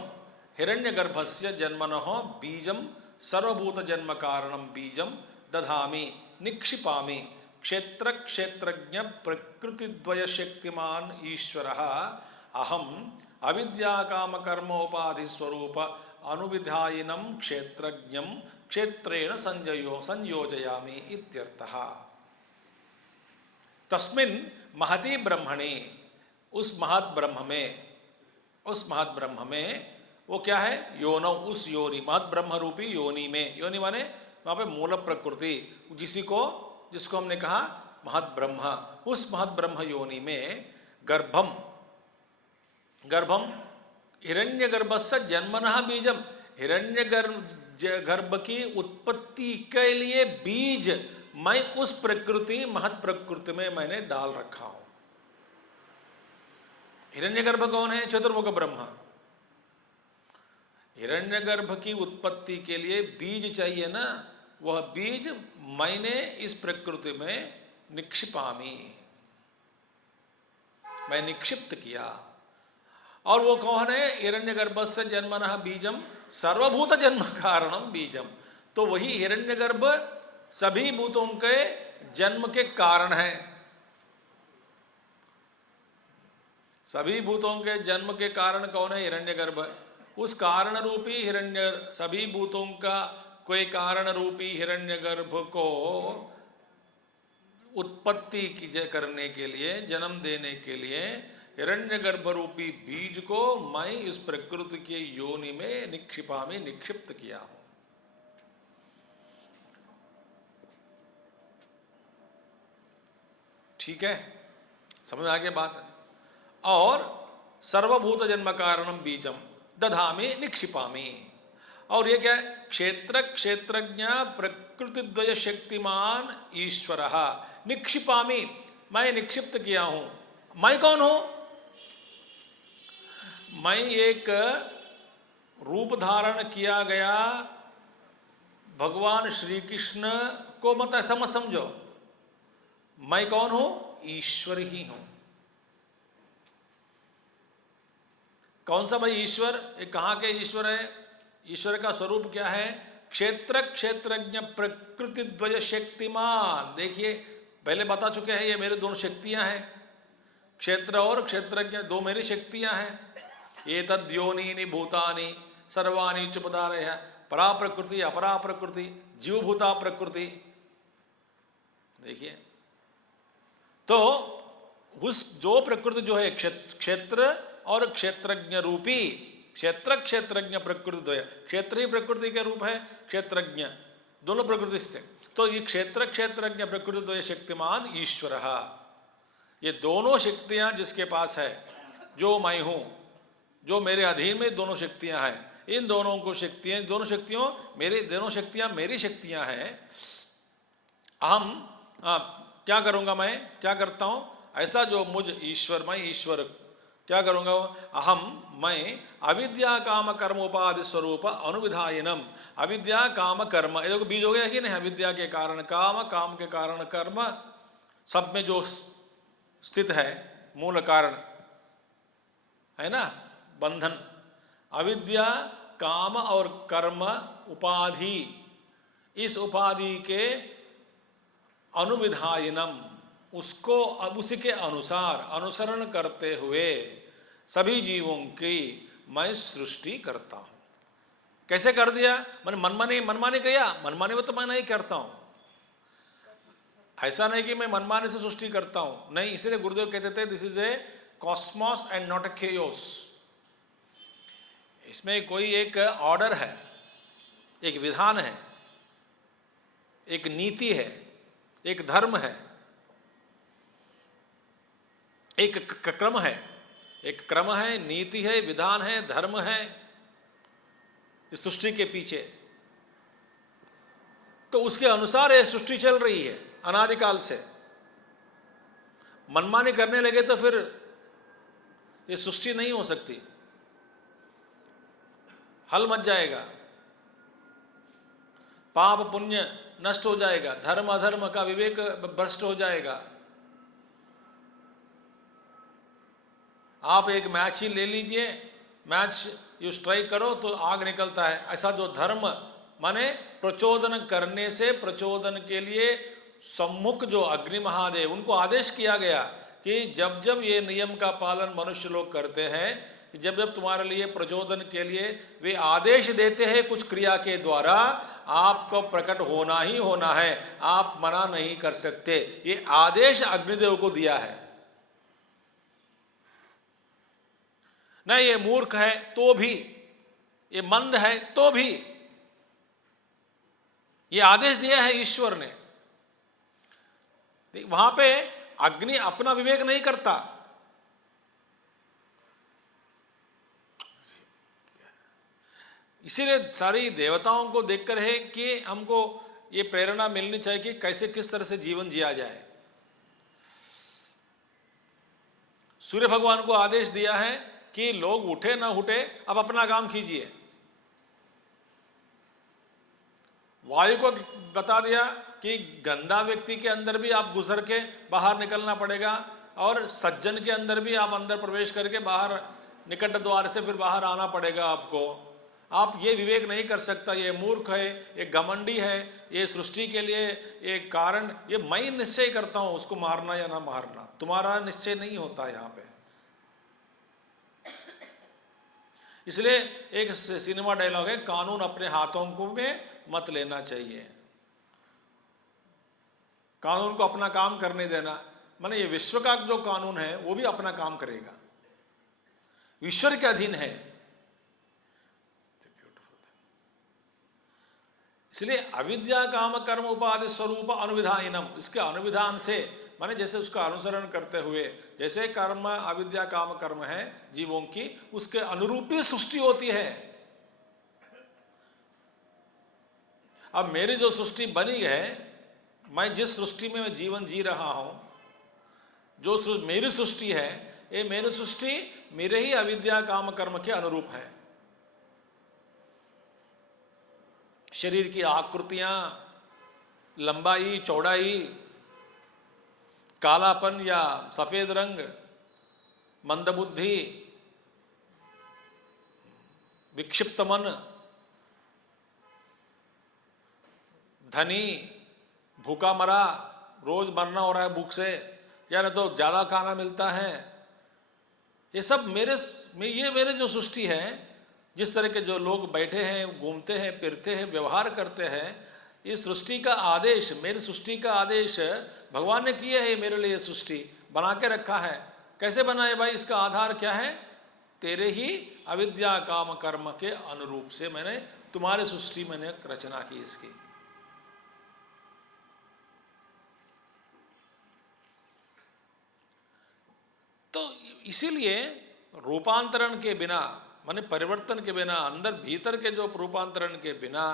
हिरण्यगर्भस्य जन्मनः बीजं सर्वभूत जन्म कारणं बीजं दधामि निक्षिपामि क्षेत्र क्षेत्रज्ञ प्रकृतिद्वय शक्तिमान ईश्वरः अहम अविद्या काम कर्मोपाधि स्वरूप अनुविधायिनं क्षेत्रज्ञं क्षेत्रेण संयोजयामि इत्यर्थः। तस्मिन् महती ब्रह्मणि, उस महत ब्रह्म में, उस महत ब्रह्म में वो क्या है, योनौ, उस योनि, महत ब्रह्म रूपी योनि में, योनि माने वहाँ पे मूल प्रकृति, जिसको हमने कहा महत ब्रह्म, उस महत ब्रह्म योनि में गर्भम, गर्भम हिरण्यगर्भस्य जन्मनः बीजम, हिरण्यगर्भ की उत्पत्ति के लिए बीज मैं उस प्रकृति, महत प्रकृति में मैंने डाल रखा हूं। हिरण्यगर्भ कौन है? चतुर्मुख ब्रह्मा। हिरण्यगर्भ की उत्पत्ति के लिए बीज चाहिए ना, वह बीज मैंने इस प्रकृति में निक्षिपामि, मैं निक्षिप्त किया। और वो कौन है? हिरण्यगर्भस्य जन्मनः बीजम सर्वभूत जन्म कारणम बीजम। तो वही हिरण्यगर्भ सभी भूतों के जन्म के कारण है। सभी भूतों के जन्म के कारण कौन है? हिरण्यगर्भ। उस कारण रूपी हिरण्य, सभी भूतों का कोई कारण रूपी हिरण्यगर्भ को उत्पत्ति करने के लिए, जन्म देने के लिए हिरण्यगर्भ रूपी बीज को मैं इस प्रकृति के योनि में निक्षिपामि, निक्षिप्त किया हूं। ठीक है, समझ आ गया बात? और सर्वभूत जन्म कारणम बीजम दधामि निक्षिपामि। और ये क्या है? क्षेत्र क्षेत्रज्ञ प्रकृतिद्वय शक्तिमान ईश्वरः निक्षिपामि, मैं निक्षिप्त किया हूं। मैं कौन हूं? मैं एक रूप धारण किया गया भगवान श्री कृष्ण को मत ऐसा मत समझो। मैं कौन हूं? ईश्वर ही हूं। कौन सा भाई ईश्वर? ये कहाँ के ईश्वर है? ईश्वर का स्वरूप क्या है? क्षेत्र क्षेत्रज्ञ प्रकृतिद्वय शक्तिमान। देखिए पहले बता चुके हैं, ये मेरे दोनों शक्तियां हैं, क्षेत्र और क्षेत्रज्ञ, दो मेरी शक्तियां हैं। एतद्योनीनि भूतानि सर्वाणि च पदारयः, परा प्रकृति अपरा प्रकृति जीवभूता प्रकृति। देखिए तो उस जो प्रकृति जो है क्षेत्र और क्षेत्रज्ञ रूपी, क्षेत्र क्षेत्रज्ञ प्रकृति द्वय, क्षेत्र ही प्रकृति के रूप है, क्षेत्रज्ञ दोनों प्रकृति से। तो ये क्षेत्र क्षेत्रज्ञ प्रकृति द्वय शक्तिमान ईश्वरः, ये दोनों शक्तियां जिसके पास है, जो मैं हूं, जो मेरे अधीन में दोनों शक्तियां हैं, इन दोनों को शक्तियां, दोनों शक्तियां मेरी शक्तियां हैं। हम क्या करूंगा? मैं क्या करता हूं? ऐसा जो मुझ ईश्वर, मैं ईश्वर क्या करूँगा? अहम, मैं, अविद्या काम कर्म उपाधि स्वरूप अनुविधायनम। अविद्या काम कर्म, ये देखो बीज हो गया कि नहीं? अविद्या के कारण काम, काम के कारण कर्म, सब में जो स्थित है मूल कारण है ना, बंधन। अविद्या काम और कर्म उपाधि, इस उपाधि के अनुविधायनम, उसको अब उसी के अनुसार अनुसरण करते हुए सभी जीवों की मैं सृष्टि करता हूं। कैसे कर दिया? मैंने मनमानी किया? मनमानी वो तो मैं नहीं करता हूं। ऐसा नहीं कि मैं मनमानी से सृष्टि करता हूं, नहीं। इसीलिए गुरुदेव कहते थे this is a Cosmos and not a chaos. इसमें कोई एक ऑर्डर है, एक विधान है, एक नीति है, एक धर्म है, एक क्रम है, एक क्रम है, नीति है, विधान है, धर्म है इस सृष्टि के पीछे। तो उसके अनुसार यह सृष्टि चल रही है अनादिकाल से। मनमानी करने लगे तो फिर ये सृष्टि नहीं हो सकती, हल मच जाएगा, पाप पुण्य नष्ट हो जाएगा, धर्म अधर्म का विवेक भ्रष्ट हो जाएगा। आप एक मैच ही ले लीजिए, मैच यू स्ट्राइक करो तो आग निकलता है। ऐसा जो धर्म माने प्रचोदन करने से, प्रचोदन के लिए सम्मुख जो अग्नि महादेव, उनको आदेश किया गया कि जब जब ये नियम का पालन मनुष्य लोग करते हैं, कि जब जब तुम्हारे लिए प्रचोदन के लिए वे आदेश देते हैं कुछ क्रिया के द्वारा, आपको प्रकट होना ही होना है, आप मना नहीं कर सकते। ये आदेश अग्निदेव को दिया है। नहीं ये मूर्ख है तो भी, ये मंद है तो भी, ये आदेश दिया है ईश्वर ने। वहां पे अग्नि अपना विवेक नहीं करता। इसीलिए सारी देवताओं को देखकर है कि हमको ये प्रेरणा मिलनी चाहिए कि कैसे किस तरह से जीवन जिया जाए। सूर्य भगवान को आदेश दिया है कि लोग उठे ना उठे, अब अपना काम कीजिए। वायु को बता दिया कि गंदा व्यक्ति के अंदर भी आप गुजर के बाहर निकलना पड़ेगा, और सज्जन के अंदर भी आप अंदर प्रवेश करके बाहर निकट द्वार से फिर बाहर आना पड़ेगा आपको। आप ये विवेक नहीं कर सकता, ये मूर्ख है, ये घमंडी है, ये सृष्टि के लिए एक कारण, ये मैं निश्चय करता हूं उसको मारना या ना मारना, तुम्हारा निश्चय नहीं होता यहां पे। इसलिए एक सिनेमा डायलॉग है, कानून अपने हाथों को में मत लेना चाहिए, कानून को अपना काम करने देना। माने ये विश्व का जो कानून है वो भी अपना काम करेगा, ईश्वर के अधीन है। इसलिए अविद्या काम कर्म उपाधि स्वरूप अनुविधानम, इसके अनुविधान से माने जैसे उसका अनुसरण करते हुए, जैसे कर्म अविद्या काम कर्म है जीवों की, उसके अनुरूप ही सृष्टि होती है। अब मेरी जो सृष्टि बनी है, मैं जिस सृष्टि में मैं जीवन जी रहा हूं, जो मेरी सृष्टि है, ये मेरी सृष्टि मेरे ही अविद्या काम कर्म के अनुरूप है। शरीर की आकृतियां, लंबाई, चौड़ाई, कालापन या सफेद रंग, मंदबुद्धि, विक्षिप्त मन, धनी, भूखा मरा, रोज मरना हो रहा है भूख से, या नहीं तो ज्यादा खाना मिलता है, ये सब ये मेरे जो सृष्टि है, जिस तरह के जो लोग बैठे हैं, घूमते हैं, फिरते हैं, व्यवहार करते हैं, इस सृष्टि का आदेश, मेरी सृष्टि का आदेश भगवान ने किया है। मेरे लिए सृष्टि बना के रखा है। कैसे बनाए भाई? इसका आधार क्या है? तेरे ही अविद्या काम कर्म के अनुरूप से मैंने तुम्हारी सृष्टि मैंने रचना की इसकी। तो इसीलिए रूपांतरण के बिना, माने परिवर्तन के बिना, अंदर भीतर के जो रूपांतरण के बिना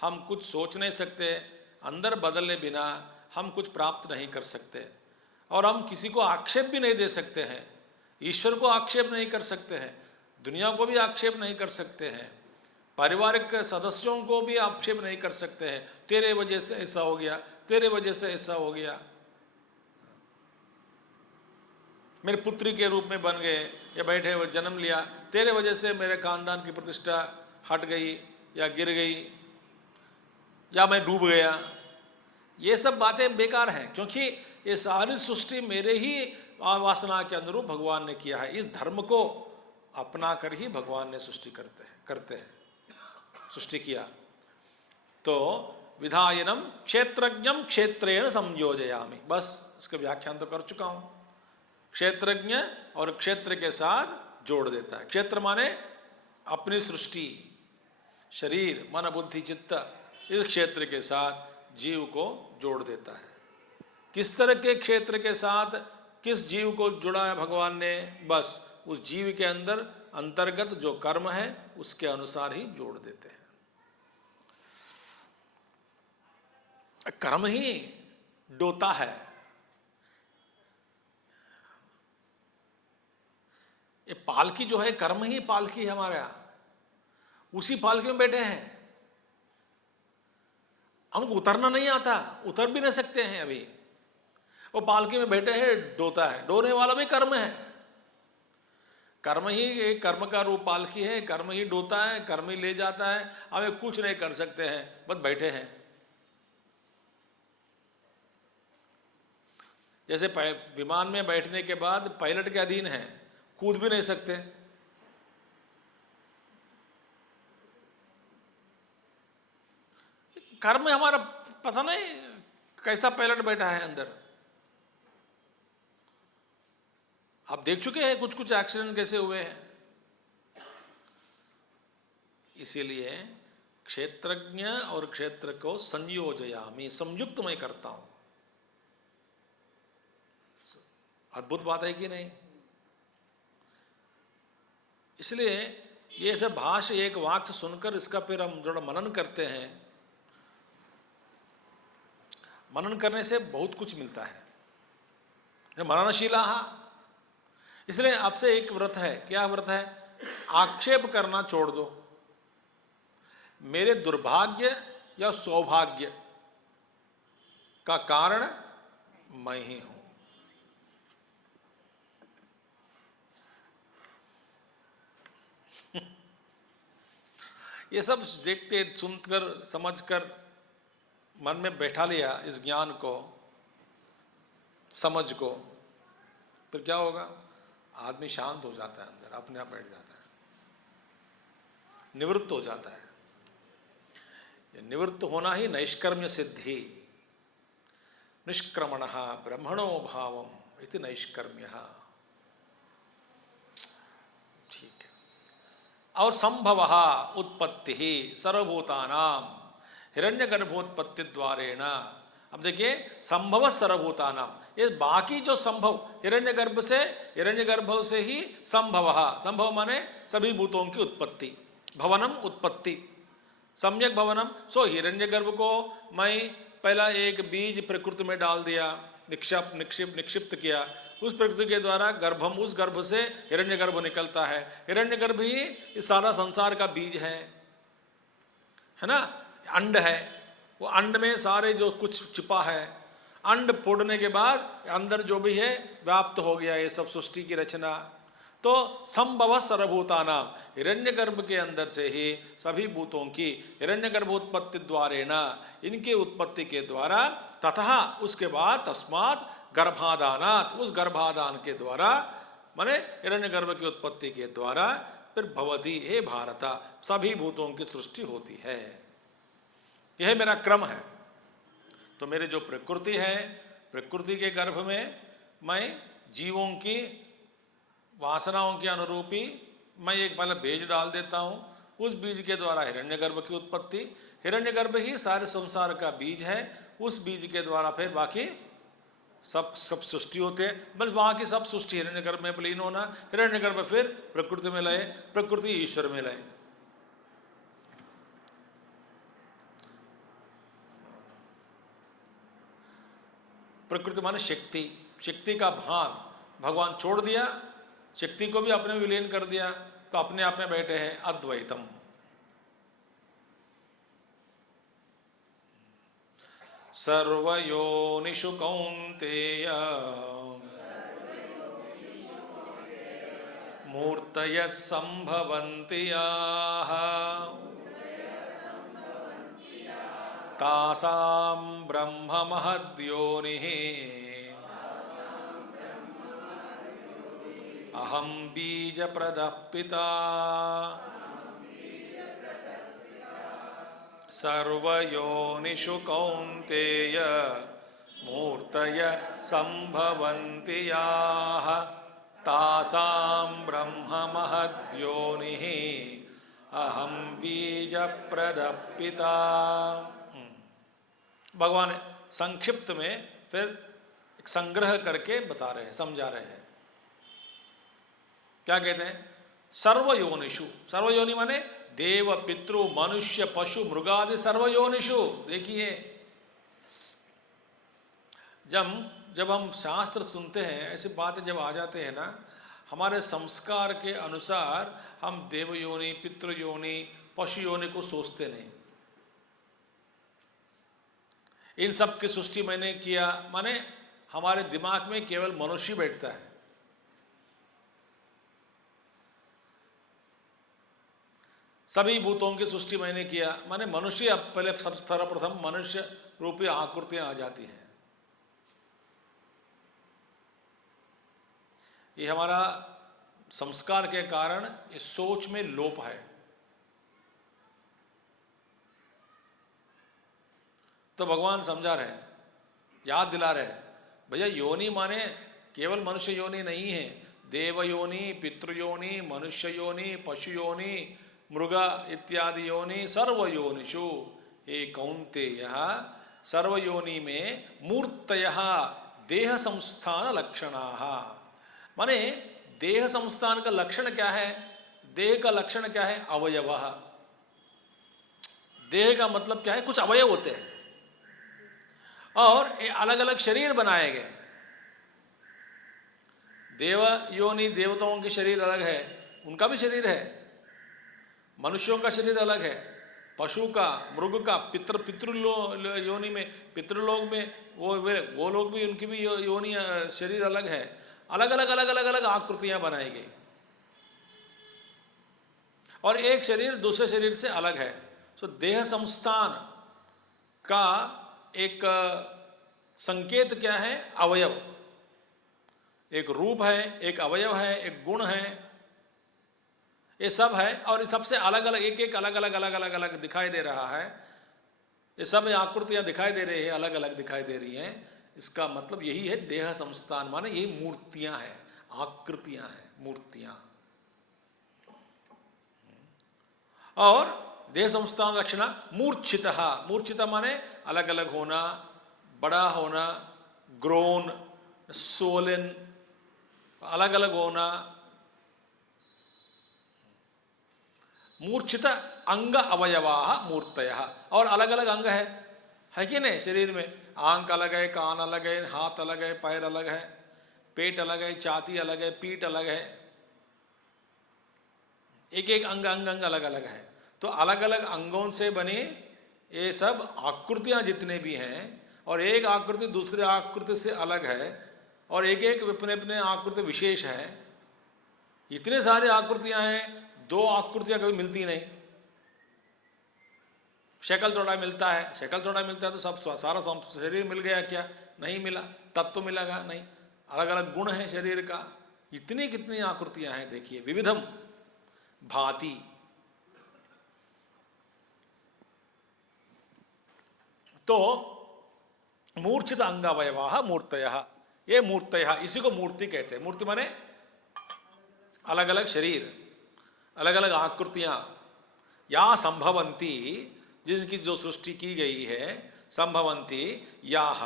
हम कुछ सोच नहीं सकते, अंदर बदलने बिना हम कुछ प्राप्त नहीं कर सकते, और हम किसी को आक्षेप भी नहीं दे सकते हैं। ईश्वर को आक्षेप नहीं कर सकते हैं, दुनिया को भी आक्षेप नहीं कर सकते हैं, पारिवारिक सदस्यों को भी आक्षेप नहीं कर सकते हैं, तेरे वजह से ऐसा हो गया, तेरे वजह से ऐसा हो गया, मेरे पुत्री के रूप में बन गए या बैठे हुए जन्म लिया, तेरे वजह से मेरे खानदान की प्रतिष्ठा हट गई या गिर गई या मैं डूब गया। ये सब बातें बेकार हैं, क्योंकि ये सारी सृष्टि मेरे ही वासना के अनुरूप भगवान ने किया है। इस धर्म को अपना कर ही भगवान ने सृष्टि करते हैं सृष्टि किया। तो विधायनम क्षेत्रज्ञम क्षेत्रेण संयोजयामि, बस इसका व्याख्यान तो कर चुका हूं। क्षेत्रज्ञ और क्षेत्र के साथ जोड़ देता है। क्षेत्र माने अपनी सृष्टि, शरीर मन बुद्धि चित्त, इस क्षेत्र के साथ जीव को जोड़ देता है। किस तरह के क्षेत्र के साथ किस जीव को जुड़ा है भगवान ने, बस उस जीव के अंदर अंतर्गत जो कर्म है उसके अनुसार ही जोड़ देते हैं। कर्म ही डोता है। ये पालकी जो है, कर्म ही पालकी है हमारा, उसी पालकी में बैठे हैं। हमको उतरना नहीं आता, उतर भी नहीं सकते हैं अभी। वो पालकी में बैठे हैं, डोता है, डोने वाला भी कर्म है। कर्म ही एक कर्म का रूप पालकी है, कर्म ही डोता है, कर्म ही ले जाता है। हमें कुछ नहीं कर सकते हैं, बस बैठे हैं। जैसे विमान में बैठने के बाद पायलट के अधीन है, कूद भी नहीं सकते। कर्म में हमारा पता नहीं कैसा पायलट बैठा है अंदर। आप देख चुके हैं कुछ कुछ एक्सीडेंट कैसे हुए हैं। इसीलिए क्षेत्रज्ञ और क्षेत्र को संयोजयामि, संयुक्त मैं करता हूं। अद्भुत बात है कि नहीं। इसलिए ये सब भाष्य एक वाक्य सुनकर इसका फिर हम थोड़ा मनन करते हैं। मनन करने से बहुत कुछ मिलता है। मननशीला, इसलिए आपसे एक व्रत है। क्या व्रत है? आक्षेप करना छोड़ दो। मेरे दुर्भाग्य या सौभाग्य का कारण मैं ही हूं। ये सब देखते, सुनकर, समझकर मन में बैठा लिया इस ज्ञान को, समझ को, फिर क्या होगा? आदमी शांत हो जाता है, अंदर अपने आप बैठ जाता है, निवृत्त हो जाता है। ये निवृत्त होना ही नैष्कर्म्य सिद्धि। निष्क्रमण ब्रह्मणो भावम इति नैष्कर्म्य। ठीक है। और संभव उत्पत्ति ही सर्वभूतानाम हिरण्यगर्भोत्पत्ति द्वारेण। अब देखिए, संभव सर्वभूतानाम, ये बाकी जो संभव हिरण्यगर्भ से ही संभव। संभव माने सभी भूतों की उत्पत्ति। भवनम उत्पत्ति, सम्यक भवनम। सो हिरण्यगर्भ को मैं पहला एक बीज प्रकृति में डाल दिया, निक्षिप्त किया, उस प्रकृति के द्वारा गर्भम, उस गर्भ से हिरण्यगर्भ निकलता है। हिरण्यगर्भ ही इस सारा संसार का बीज है ना। अंड है, वो अंड में सारे जो कुछ छिपा है, अंड फोड़ने के बाद अंदर जो भी है व्याप्त हो गया ये सब सृष्टि की रचना। तो संभव सर्वभूतानाम, हिरण्यगर्भ के अंदर से ही सभी भूतों की हिरण्यगर्भोत्पत्ति द्वारेण, इनके उत्पत्ति के द्वारा, तथा उसके बाद तस्मात् गर्भादानात्, उस गर्भादान के द्वारा माने हिरण्यगर्भ की उत्पत्ति के द्वारा फिर भवति, हे भारत, सभी भूतों की सृष्टि होती है। यह मेरा क्रम है। तो मेरे जो प्रकृति है, प्रकृति के गर्भ में मैं जीवों की वासनाओं के अनुरूपी मैं एक पहले बीज डाल देता हूँ। उस बीज के द्वारा हिरण्यगर्भ की उत्पत्ति, हिरण्यगर्भ ही सारे संसार का बीज है। उस बीज के द्वारा फिर बाकी सब सृष्टि होते हैं। बस बाकी सब सृष्टि हिरण्यगर्भ में विलीन होना, हिरण्यगर्भ फिर प्रकृति में लय, प्रकृति ईश्वर में लय। प्रकृति माने शक्ति, शक्ति का भान भगवान छोड़ दिया, शक्ति को भी अपने में विलीन कर दिया, तो अपने आप में बैठे हैं अद्वैतम। सर्वयोनिषु कौन्तेय मूर्तयः सम्भवन्ति याः तासां ब्रह्म महद्योनिः अहं बीजप्रदः पिता। सर्वयोनिषु कौन्तेय मूर्तयः सम्भवन्ति याः तासां ब्रह्म महद्योनिः अहं बीजप्रदः पिता। भगवान संक्षिप्त में फिर एक संग्रह करके बता रहे हैं, समझा रहे हैं। क्या कहते हैं? सर्वयोनिषु, सर्वयोनि माने देव पितृ मनुष्य पशु मृगादि सर्वयोनिषु। देखिए, जब हम शास्त्र सुनते हैं, ऐसी बातें जब आ जाते हैं ना, हमारे संस्कार के अनुसार हम देवयोनि, पितृयोनि, पशु योनि को सोचते नहीं। इन सब की सृष्टि मैंने किया माने हमारे दिमाग में केवल मनुष्य बैठता है। सभी भूतों की सृष्टि मैंने किया माने मनुष्य, अब पहले सर्वप्रथम मनुष्य रूपी आकृतियां आ जाती हैं। ये हमारा संस्कार के कारण इस सोच में लोप है। तो भगवान समझा रहे हैं, याद दिला रहे हैं, भैया योनि माने केवल मनुष्य योनि नहीं है। देव योनि, पितृयोनि, मनुष्य योनि, पशु योनि, मृग इत्यादि योनि सर्वयोनिषु। हे कौन्तेय, सर्वयोनि में मूर्तयः देह संस्थान लक्षणाः। माने देह संस्थान का लक्षण क्या है? देह का लक्षण क्या है? अवयवः। देह का मतलब क्या है? कुछ अवयव होते हैं और अलग अलग शरीर बनाए गए। देव योनि, देवताओं के शरीर अलग है, उनका भी शरीर है। मनुष्यों का शरीर अलग है, पशु का, मृग का, पितृ योनि में, पितृलोक में वो लोग भी, उनकी भी योनि शरीर अलग है। अलग अलग आकृतियां बनाई गई और एक शरीर दूसरे शरीर से अलग है। तो देह संस्थान का एक संकेत क्या है? अवयव। एक रूप है, एक अवयव है, एक गुण है, ये सब है। और सबसे अलग अलग एक अलग दिखाई दे रहा है। ये सब आकृतियां दिखाई दे रही है, अलग अलग दिखाई दे रही हैं। इसका मतलब यही है देह संस्थान माने यही मूर्तियां हैं, आकृतियां हैं, मूर्तियां। और देह संस्थान लक्षण मूर्छितः। मूर्छित माने अलग अलग होना, बड़ा होना, ग्रोन, सोलन, अलग अलग होना। मूर्छित अंग अवयवाः मूर्तयः। और अलग अलग अंग है कि नहीं? शरीर में आंख अलग है, कान अलग है, हाथ अलग है, पैर अलग है, पेट अलग है, छाती अलग है, पीठ अलग है। एक एक अंग अलग अलग है। तो अलग अलग अंगों से बनी ये सब आकृतियां जितने भी हैं, और एक आकृति दूसरे आकृति से अलग है, और एक एक अपने अपने आकृति विशेष है। इतने सारे आकृतियां हैं, दो आकृतियां कभी मिलती नहीं। शक्ल थोड़ा मिलता है, शक्ल थोड़ा मिलता है तो सब सारा शरीर मिल गया क्या? नहीं मिला। तत्व मिलेगा नहीं। अलग अलग गुण है शरीर का। इतनी कितनी आकृतियां हैं देखिए, विविधम भांति। तो मूर्छित अंगावयवाः मूर्तयः, ये मूर्तयः, इसी को मूर्ति कहते हैं। मूर्ति माने अलग अलग शरीर, अलग अलग आकृतियां। या संभवंती, जिसकी जो सृष्टि की गई है, संभवंती याह,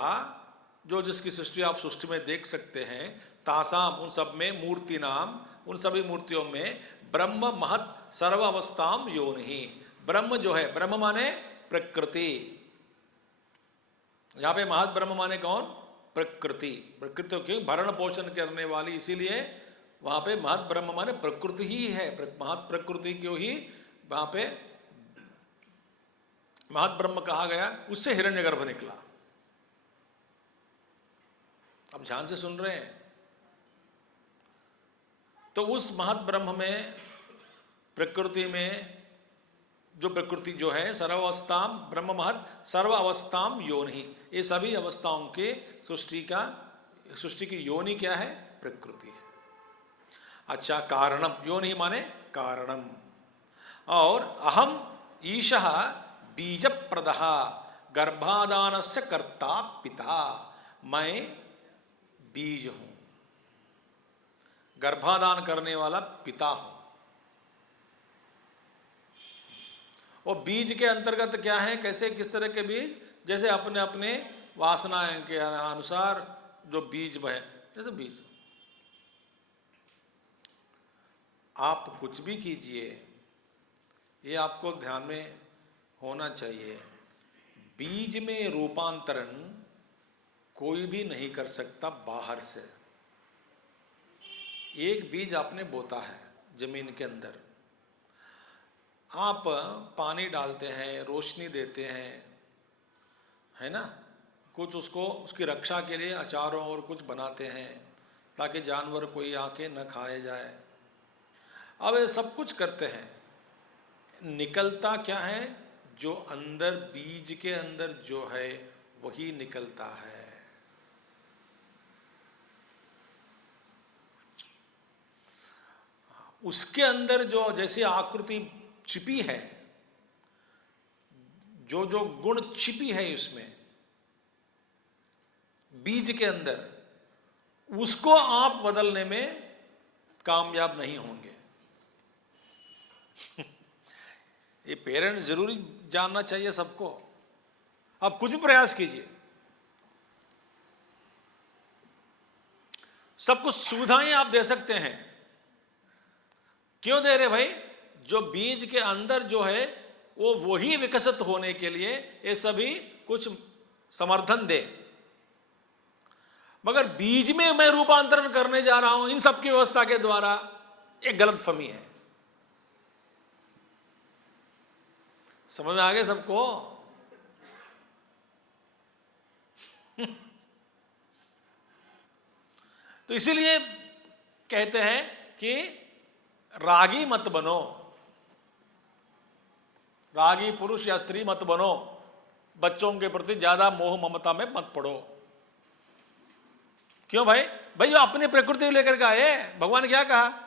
जो जिसकी सृष्टि आप सृष्टि में देख सकते हैं, तासाम, उन सब में, मूर्ति नाम, उन सभी मूर्तियों में, ब्रह्म महत् सर्व अवस्थाम योनि। ब्रह्म जो है, ब्रह्म माने प्रकृति। यहां पे महत् ब्रह्म माने कौन? प्रकृति। प्रकृति क्यों? भरण पोषण करने वाली, इसीलिए वहां पे महत ब्रह्म माने प्रकृति ही है, महत प्रकृति क्यों ही वहां पे महत ब्रह्म कहा गया, उससे हिरण्यगर्भ निकला। अब ध्यान से सुन रहे हैं। तो उस महत ब्रह्म में, प्रकृति में, जो प्रकृति जो है सर्वावस्थाम ब्रह्म महत सर्व अवस्थाम योनि, ये सभी अवस्थाओं के सृष्टि की योनि क्या है? प्रकृति है। अच्छा, कारणम, योनि माने कारणम। और अहम ईशः बीज प्रदः गर्भाधानस्य कर्ता पिता, मैं बीज हूं, गर्भाधान करने वाला पिता हूं। और बीज के अंतर्गत क्या है, कैसे, किस तरह के बीज? जैसे अपने अपने वासनाएं के अनुसार जो बीज है, जैसे बीज। आप कुछ भी कीजिए, ये आपको ध्यान में होना चाहिए, बीज में रूपांतरण कोई भी नहीं कर सकता बाहर से। एक बीज आपने बोता है जमीन के अंदर, आप पानी डालते हैं, रोशनी देते हैं, है ना, कुछ उसको उसकी रक्षा के लिए अचारों और कुछ बनाते हैं ताकि जानवर कोई आके न खाए जाए। अब ये सब कुछ करते हैं, निकलता क्या है? जो अंदर बीज के अंदर जो है वही निकलता है। उसके अंदर जो जैसी आकृति छिपी है, जो जो गुण छिपी है इसमें बीज के अंदर, उसको आप बदलने में कामयाब नहीं होंगे। ये पेरेंट्स जरूरी जानना चाहिए सबको। आप कुछ भी प्रयास कीजिए, सब कुछ सुविधाएं आप दे सकते हैं। क्यों दे रहे भाई? जो बीज के अंदर जो है वो वही विकसित होने के लिए ये सभी कुछ समर्थन दे, मगर बीज में मैं रूपांतरण करने जा रहा हूं इन सबकी व्यवस्था के द्वारा, एक गलतफहमी है। समझ में आ गया सबको? तो इसीलिए कहते हैं कि रागी मत बनो, रागी पुरुष या स्त्री मत बनो, बच्चों के प्रति ज्यादा मोह ममता में मत पड़ो। क्यों भाई? भाई जो अपनी प्रकृति लेकर के आए, भगवान ने क्या कहा?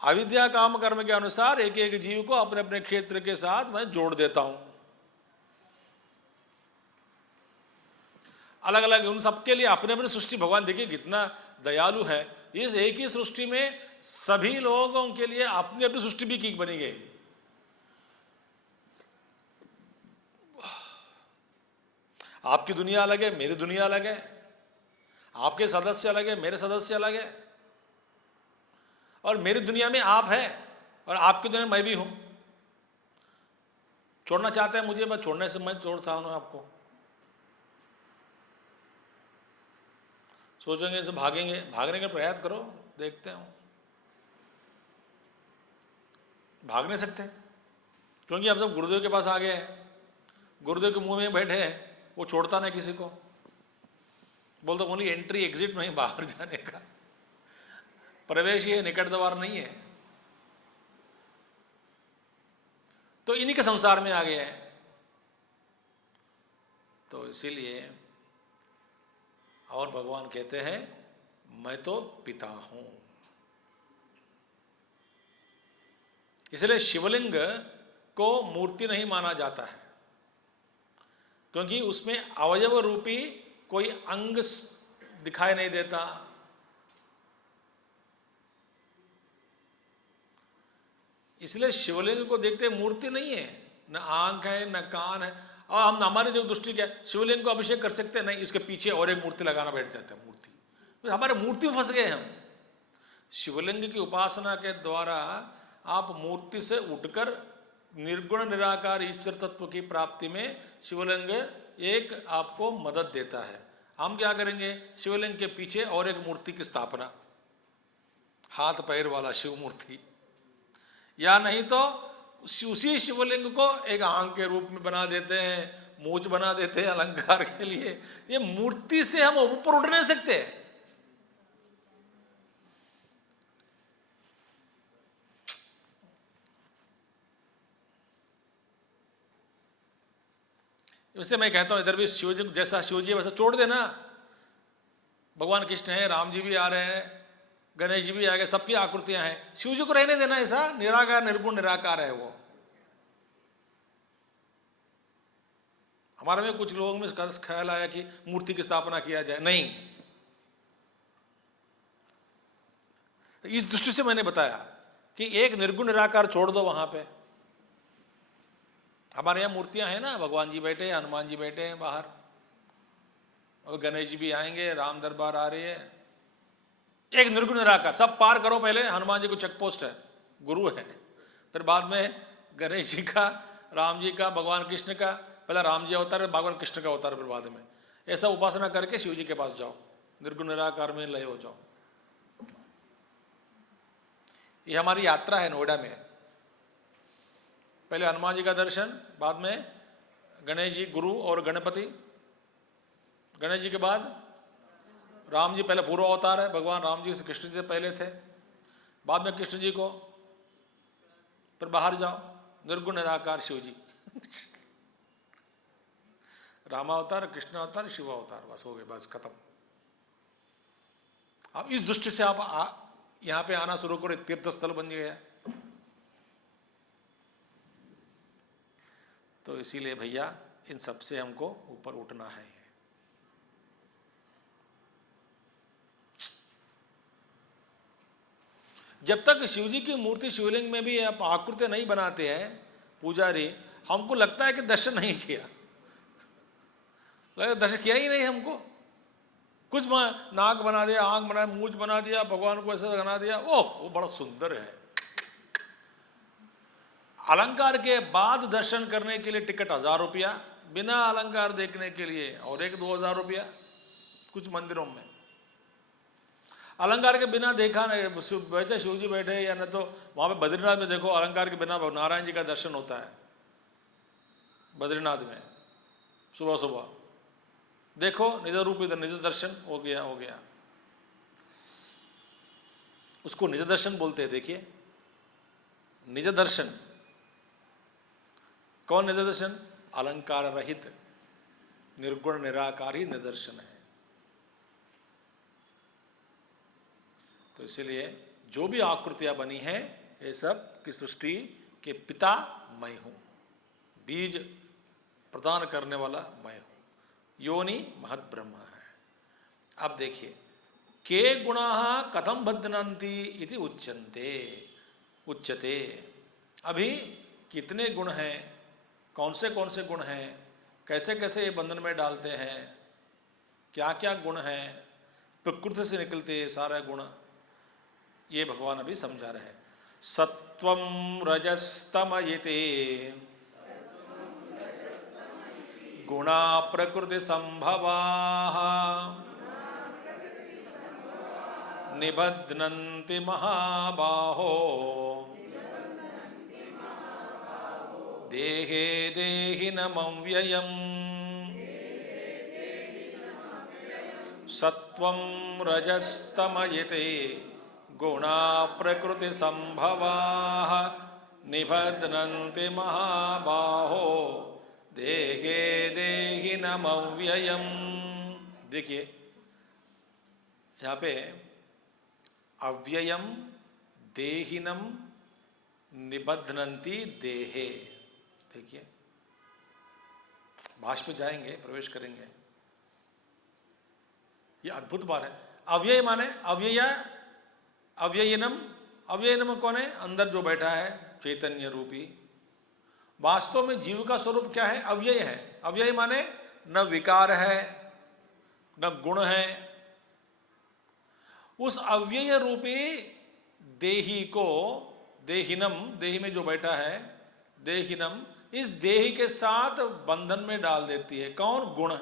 अविद्या काम कर्म के अनुसार एक एक जीव को अपने अपने क्षेत्र के साथ मैं जोड़ देता हूं, अलग अलग उन सबके लिए अपने अपने सृष्टि। भगवान देखिए कितना दयालु है, इस एक ही सृष्टि में सभी लोगों के लिए अपनी अपनी सृष्टि भी की बनी गई। आपकी दुनिया अलग है, मेरी दुनिया अलग है, आपके सदस्य अलग है, मेरे सदस्य अलग है, और मेरी दुनिया में आप है और आपकी दुनिया में मैं भी हूं। छोड़ना चाहते हैं मुझे, बस छोड़ने से मैं छोड़ता हूं आपको। सोचेंगे इनसे भागेंगे, भागने का प्रयास करो, देखते हैं भाग नहीं सकते, क्योंकि अब सब गुरुदेव के पास आ गए हैं, गुरुदेव के मुंह में बैठे हैं, वो छोड़ता नहीं किसी को, बोलते ओनली एंट्री एग्जिट नहीं, बाहर जाने का प्रवेश ये निकट द्वार नहीं है। तो इन्हीं के संसार में आ गया है। तो इसीलिए और भगवान कहते हैं मैं तो पिता हूं। इसलिए शिवलिंग को मूर्ति नहीं माना जाता है, क्योंकि उसमें अवयव रूपी कोई अंग दिखाई नहीं देता। इसलिए शिवलिंग को देखते मूर्ति नहीं है, न आंख है न कान है। और हम हमारी जो दृष्टि क्या, शिवलिंग को अभिषेक कर सकते हैं नहीं, इसके पीछे और एक मूर्ति लगाना बैठ जाता है मूर्ति, तो हमारे मूर्ति में फंस गए हम। शिवलिंग की उपासना के द्वारा आप मूर्ति से उठकर निर्गुण निराकार ईश्वर तत्व की प्राप्ति में शिवलिंग एक आपको मदद देता है। हम क्या करेंगे? शिवलिंग के पीछे और एक मूर्ति की स्थापना, हाथ पैर वाला शिव मूर्ति, या नहीं तो उसी शिवलिंग को एक आंख के रूप में बना देते हैं, मूंछ बना देते हैं अलंकार के लिए। ये मूर्ति से हम ऊपर उठ नहीं सकते। इससे मैं कहता हूं इधर भी शिवजी जैसा शिवजी वैसा छोड़ देना। भगवान कृष्ण है, राम जी भी आ रहे हैं, गणेश जी भी आ गए, सबकी आकृतियां हैं, शिव जी को रहने देना। ऐसा निराकार निर्गुण निराकार है वो। हमारे में कुछ लोगों में ख्याल आया कि मूर्ति की स्थापना किया जाए, नहीं। तो इस दृष्टि से मैंने बताया कि एक निर्गुण निराकार छोड़ दो वहां पे। हमारे यहाँ मूर्तियां हैं ना, भगवान जी बैठे, हनुमान जी बैठे हैं बाहर, और गणेश जी भी आएंगे, राम दरबार आ रही है। एक निर्गुण निराकार, सब पार करो। पहले हनुमान जी को चेक पोस्ट है, गुरु है, फिर बाद में गणेश जी का, राम जी का, भगवान कृष्ण का। पहले राम जी अवतार, भगवान कृष्ण का अवतार, फिर बाद में। ऐसा उपासना करके शिव जी के पास जाओ, निर्गुण निराकार में लय हो जाओ। ये हमारी यात्रा है नोएडा में। पहले हनुमान जी का दर्शन, बाद में गणेश जी गुरु और गणपति, गणेश जी के बाद राम जी, पहले पूर्व अवतार है, भगवान राम जी से कृष्ण जी से पहले थे, बाद में कृष्ण जी को, फिर बाहर जाओ निर्गुण निराकार शिव जी। रामावतार, कृष्ण अवतार, शिव अवतार, बस हो गए, बस खत्म। अब इस दृष्टि से आप यहां पे आना शुरू करो, तीर्थ स्थल बन गया। तो इसीलिए भैया इन सब से हमको ऊपर उठना है। जब तक शिवजी की मूर्ति शिवलिंग में भी आप आकृति नहीं बनाते हैं पुजारी, हमको लगता है कि दर्शन नहीं किया, दर्शन किया ही नहीं हमको। कुछ नाक बना दिया, आंख बना, मूंछ बना दिया, भगवान को ऐसा बना दिया, ओह वो बड़ा सुंदर है। अलंकार के बाद दर्शन करने के लिए टिकट 1000 रुपया, बिना अलंकार देखने के लिए और एक 2000 रुपया कुछ मंदिरों में। अलंकार के बिना देखा नहीं, बैठे शिव जी बैठे, या न तो वहां पे बद्रीनाथ में देखो अलंकार के बिना नारायण जी का दर्शन होता है। बद्रीनाथ में सुबह सुबह देखो, निज रूप इधर, निज दर्शन हो गया, हो गया। उसको निज दर्शन बोलते हैं। देखिए निज दर्शन, कौन निज दर्शन? अलंकार रहित निर्गुण निराकार ही निदर्शन है। तो इसलिए जो भी आकृतियां बनी हैं, ये सब की सृष्टि के पिता मैं हूं, बीज प्रदान करने वाला मैं हूं, योनि महत ब्रह्म है। अब देखिए, के गुणाः कथम बध्नन्ति इति उच्यते। अभी कितने गुण हैं, कौन से गुण हैं, कैसे कैसे ये बंधन में डालते हैं, क्या क्या गुण हैं, प्रकृति से निकलते सारे गुण, ये भगवान अभी समझा रहे हैं। सत्वं रजस्तमयते गुणा प्रकृति संभवाः निबध्नन्ति महाबाहो देहे देहिनमव्ययम्। सत्वं रजस्तमयते गुणा प्रकृति संभवाः निबध्नन्ति महाबाहो देहे देहिनमव्ययम्। देखिए यहाँ पे अव्ययम देहिनम निबध्नन्ति देहे, देखिए भाष्य पे जाएंगे, प्रवेश करेंगे। ये अद्भुत बात है। अव्यय माने अव्यय, अव्ययनम, अव्ययनम कौन है? अंदर जो बैठा है चैतन्य रूपी। वास्तव में जीव का स्वरूप क्या है? अव्यय है। अव्यय माने न विकार है न गुण है। उस अव्यय रूपी देही को, देहिनम, देही में जो बैठा है, देहिनम, इस देही के साथ बंधन में डाल देती है। कौन? गुण।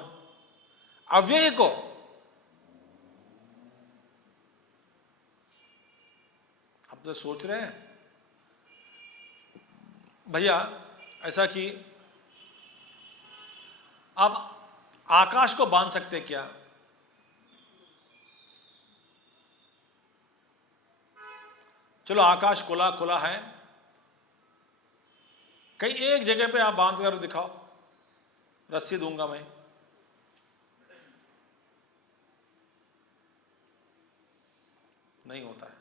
अव्यय को जो सोच रहे हैं भैया ऐसा कि आप आकाश को बांध सकते क्या? चलो आकाश खुला खुला है, कहीं एक जगह पे आप बांध कर दिखाओ, रस्सी दूंगा मैं। नहीं होता है,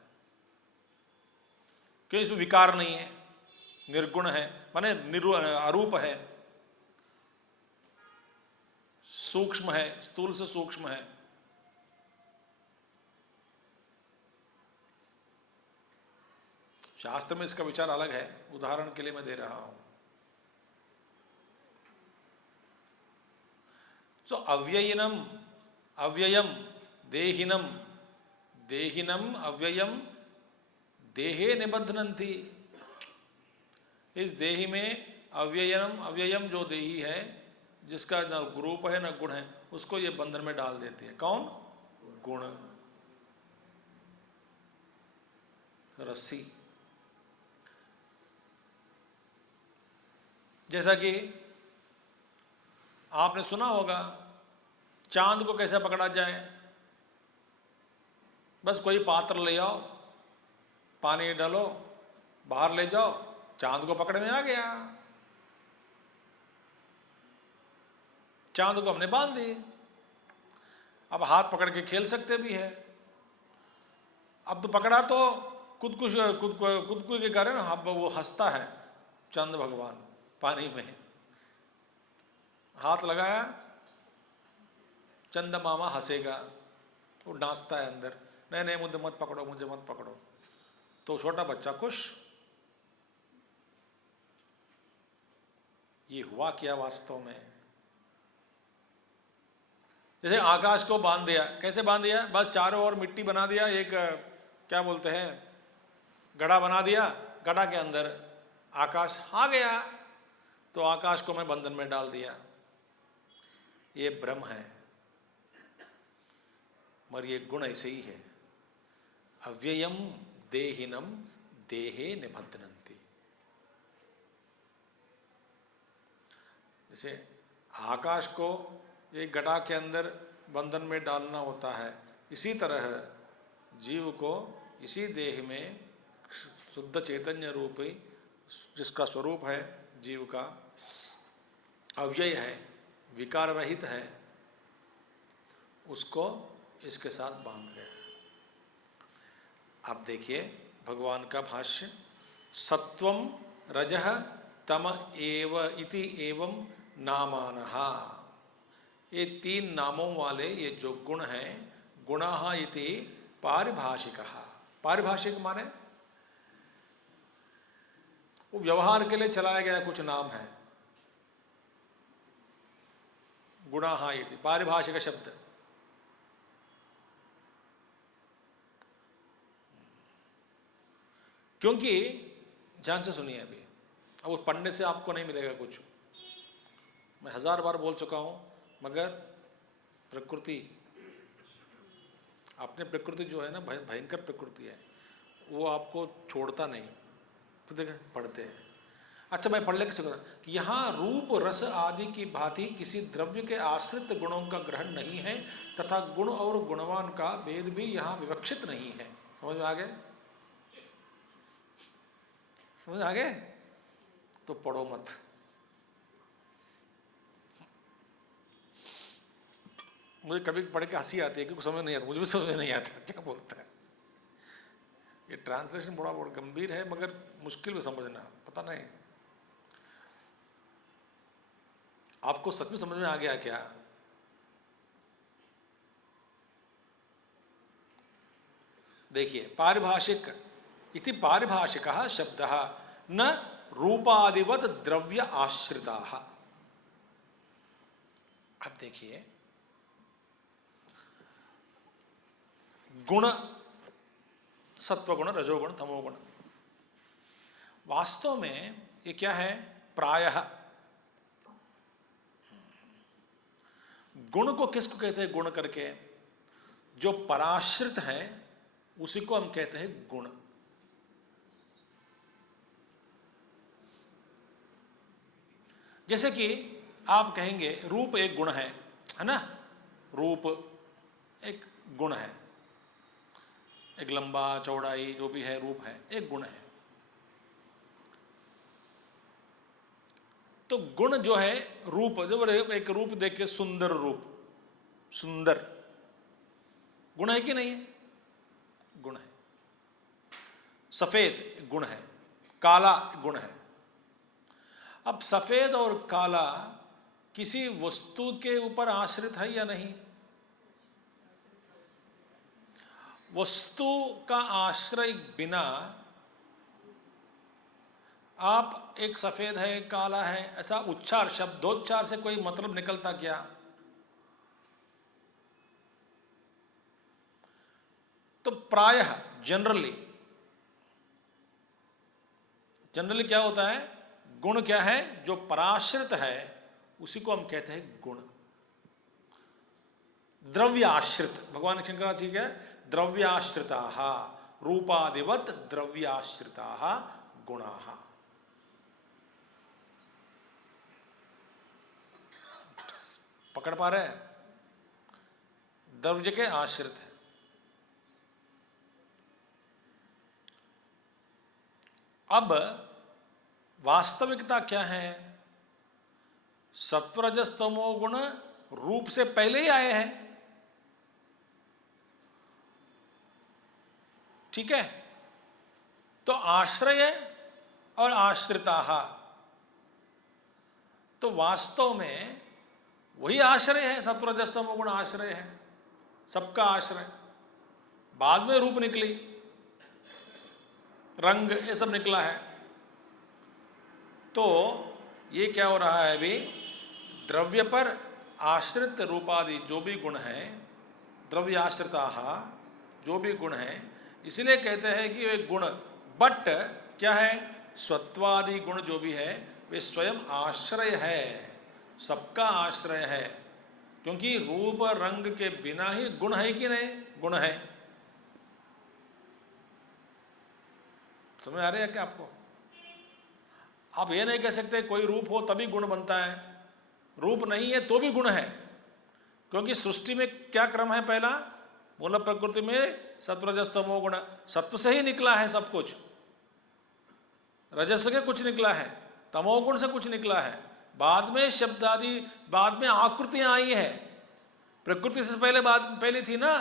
क्यों? इसमें विकार नहीं है, निर्गुण है, माने अरूप है, सूक्ष्म है, स्थूल से सूक्ष्म है। शास्त्र में इसका विचार अलग है, उदाहरण के लिए मैं दे रहा हूं। तो अव्ययिनम अव्ययम देहिनम देहिनम अव्ययम देहे निबध्नन्ति। इस देही में अव्ययम अव्ययम जो देही है, जिसका न रूप है न गुण है, उसको ये बंधन में डाल देती है। कौन? गुण, रस्सी। जैसा कि आपने सुना होगा, चांद को कैसे पकड़ा जाए? बस कोई पात्र ले आओ, पानी डालो, बाहर ले जाओ, चांद को पकड़ में आ गया। चांद को हमने बांध दी। अब हाथ पकड़ के खेल सकते भी है। अब तो पकड़ा तो खुद के कारण अब वो हंसता है चंद भगवान पानी में। हाथ लगाया, चंद मामा हंसेगा, वो नाचता है अंदर, नहीं नहीं मुझे मत पकड़ो, मुझे मत पकड़ो। तो छोटा बच्चा खुश। ये हुआ क्या वास्तव में? जैसे आकाश को बांध दिया। कैसे बांध दिया? बस चारों ओर मिट्टी बना दिया, एक क्या बोलते हैं, गड़ा बना दिया, गड़ा के अंदर आकाश आ गया, तो आकाश को मैं बंधन में डाल दिया। ये ब्रह्म है, मगर ये गुण ऐसे ही है। अव्ययम देहिनम देहे निबध्नन्ति। जैसे आकाश को एक घड़ा के अंदर बंधन में डालना होता है, इसी तरह जीव को इसी देह में शुद्ध चैतन्य रूपी, जिसका स्वरूप है जीव का, अव्यय है, विकार रहित है, उसको इसके साथ बांध गए। अब देखिए भगवान का भाष्य, सत्वम रजः तम एव इति एवं नामानः। ये तीन नामों वाले ये जो गुण हैं, गुणाः इति पारिभाषिकः। पारिभाषिक माने वो व्यवहार के लिए चलाया गया कुछ नाम है, गुणाः इति पारिभाषिक शब्द। क्योंकि ध्यान से सुनिए, अभी अब वो पढ़ने से आपको नहीं मिलेगा कुछ, मैं 1000 बार बोल चुका हूं, मगर प्रकृति, अपने प्रकृति जो है ना, भयंकर प्रकृति है, वो आपको छोड़ता नहीं। तो देखें पढ़ते हैं। अच्छा मैं पढ़ लेकर सकता कि यहाँ रूप रस आदि की भांति किसी द्रव्य के आश्रित गुणों का ग्रहण नहीं है, तथा गुण और गुणवान का भेद भी यहाँ विवक्षित नहीं है। समझ में आ गए? समझ आ गए? तो पढ़ो मत। मुझे कभी पढ़ के हंसी आती है, क्योंकि समझ नहीं आता, मुझे भी समझ नहीं आता क्या बोलता है। ये ट्रांसलेशन बड़ा गंभीर है, मगर मुश्किल में समझना, पता नहीं आपको सच में समझ में आ गया क्या? देखिए, पारिभाषिक इति पारिभाषिकः शब्दः न रूपादिवत द्रव्य आश्रिताः। अब देखिए, गुण, सत्वगुण, रजोगुण, तमोगुण, वास्तव में ये क्या है? प्रायः गुण को किसको कहते हैं? गुण करके जो पराश्रित है उसी को हम कहते हैं गुण। जैसे कि आप कहेंगे रूप एक गुण है ना, रूप एक गुण है, एक लंबा चौड़ाई जो भी है रूप है, एक गुण है। तो गुण जो है, रूप जब एक रूप देखिए, सुंदर रूप, सुंदर गुण है कि नहीं है? गुण है। सफेद गुण है, काला गुण है। अब सफेद और काला किसी वस्तु के ऊपर आश्रित है या नहीं? वस्तु का आश्रय बिना आप एक सफेद है काला है ऐसा उच्चार, शब्दोच्चार से कोई मतलब निकलता क्या? तो प्रायः जनरली क्या होता है, गुण क्या है? जो पराश्रित है उसी को हम कहते हैं गुण। द्रव्याश्रित, भगवान शंकराचार्य क्या है? द्रव्याश्रिताः, रूपादिवत द्रव्याश्रिताः गुणाः। पकड़ पा रहे हैं? द्रव्य के आश्रित है। अब वास्तविकता क्या है? सत्वरजस तमो गुण रूप से पहले ही आए हैं, ठीक है? तो आश्रय और आश्रिताः, तो वास्तव में वही आश्रय है, सत्वरजस तमो गुण आश्रय है, सबका आश्रय। बाद में रूप निकली, रंग ये सब निकला है। तो ये क्या हो रहा है अभी? द्रव्य पर आश्रित रूपादि जो भी गुण है, द्रव्य आश्रिताः जो भी गुण है, इसलिए कहते हैं कि वे गुण, बट क्या है? स्वत्वादि गुण जो भी है वे स्वयं आश्रय है, सबका आश्रय है। क्योंकि रूप रंग के बिना ही गुण है कि नहीं? गुण है। समझ आ रही है क्या आपको? आप ये नहीं कह सकते कोई रूप हो तभी गुण बनता है, रूप नहीं है तो भी गुण है। क्योंकि सृष्टि में क्या क्रम है? पहला मूल प्रकृति में सत्वरजस तमो गुण, सत्व से ही निकला है सब कुछ, रजस से कुछ निकला है, तमोगुण से कुछ निकला है, बाद में शब्द आदि, बाद में आकृतियां आई है, प्रकृति से पहले थी ना।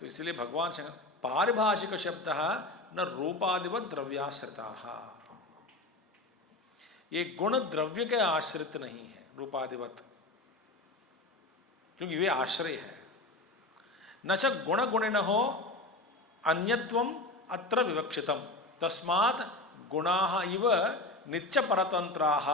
तो इसलिए भगवान शंकर पारिभाषिक शब्द न रूपादिवत द्रव्याश्रिताः, ये गुण द्रव्य के आश्रित नहीं है रूपादिवत, क्योंकि वे आश्रय है। न च गुण गुणिनः अन्यत्वम अत्र विवक्षितम, तस्मात् गुणाः इव नित्यपरतंत्राः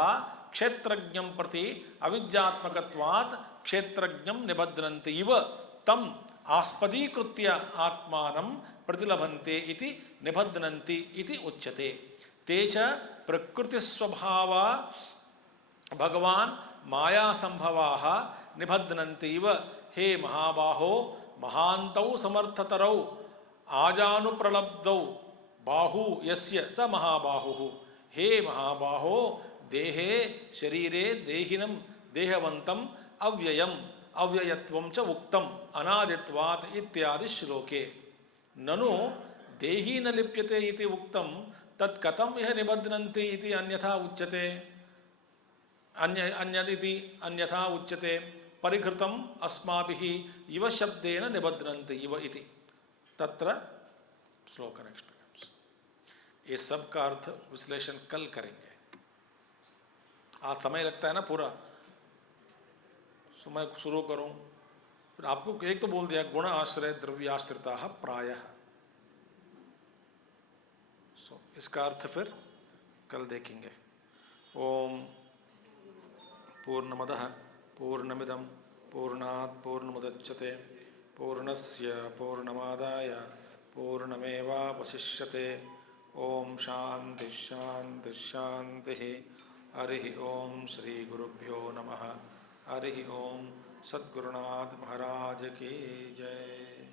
क्षेत्रज्ञं प्रति अविद्यात्मकत्वात् क्षेत्रज्ञं निबध्नन्ति इव तम आस्पदीकृत्य आत्मानं प्रतिलभन्ते इति निबध्नन्ति इति उच्यते। ते च प्रकृतिस्वभावा भगवान् मायासंभवाः निबध्नन्ति इव हे महाबाहो महान्तौ समर्थतरौ आजानुप्रलब्धौ बाहु यस्य स महाबाहुः। हे महाबाहो देहे शरीरे देहिनं देहवन्तं अव्ययम् अव्ययत्वं च उक्तम् अनादित्वात् इत्यादि श्लोके। ननु देही न लिप्यते इति उक्तं तत् कथं यह निबध्नन्ति इति अन्यथा उच्यते, अन्यदिति अन्यथा उच्यते। परिघृतम् अस्माभिः इव शब्देन निबध्नन्ति इव इति। तत्र श्लोक नेक्स्ट। ये सब का अर्थ विश्लेषण कल करेंगे, आज समय लगता है ना पूरा, तो मैं शुरू करूं फिर आपको एक तो बोल दिया गुण आश्रय द्रव्याश्रिताः प्रायः, इसका अर्थ फिर कल देखेंगे। ओम पूर्णमदः पूर्णमिदं पूर्णात् पूर्णमुदच्यते पूर्णस्य पूर्णमादाय पूर्णमेवावशिष्यते। ओम शांति शांति शांति। हरि ओम श्री गुरुभ्यो नमः। हरि ओम। सद्गुरुनाथ महाराज की जय।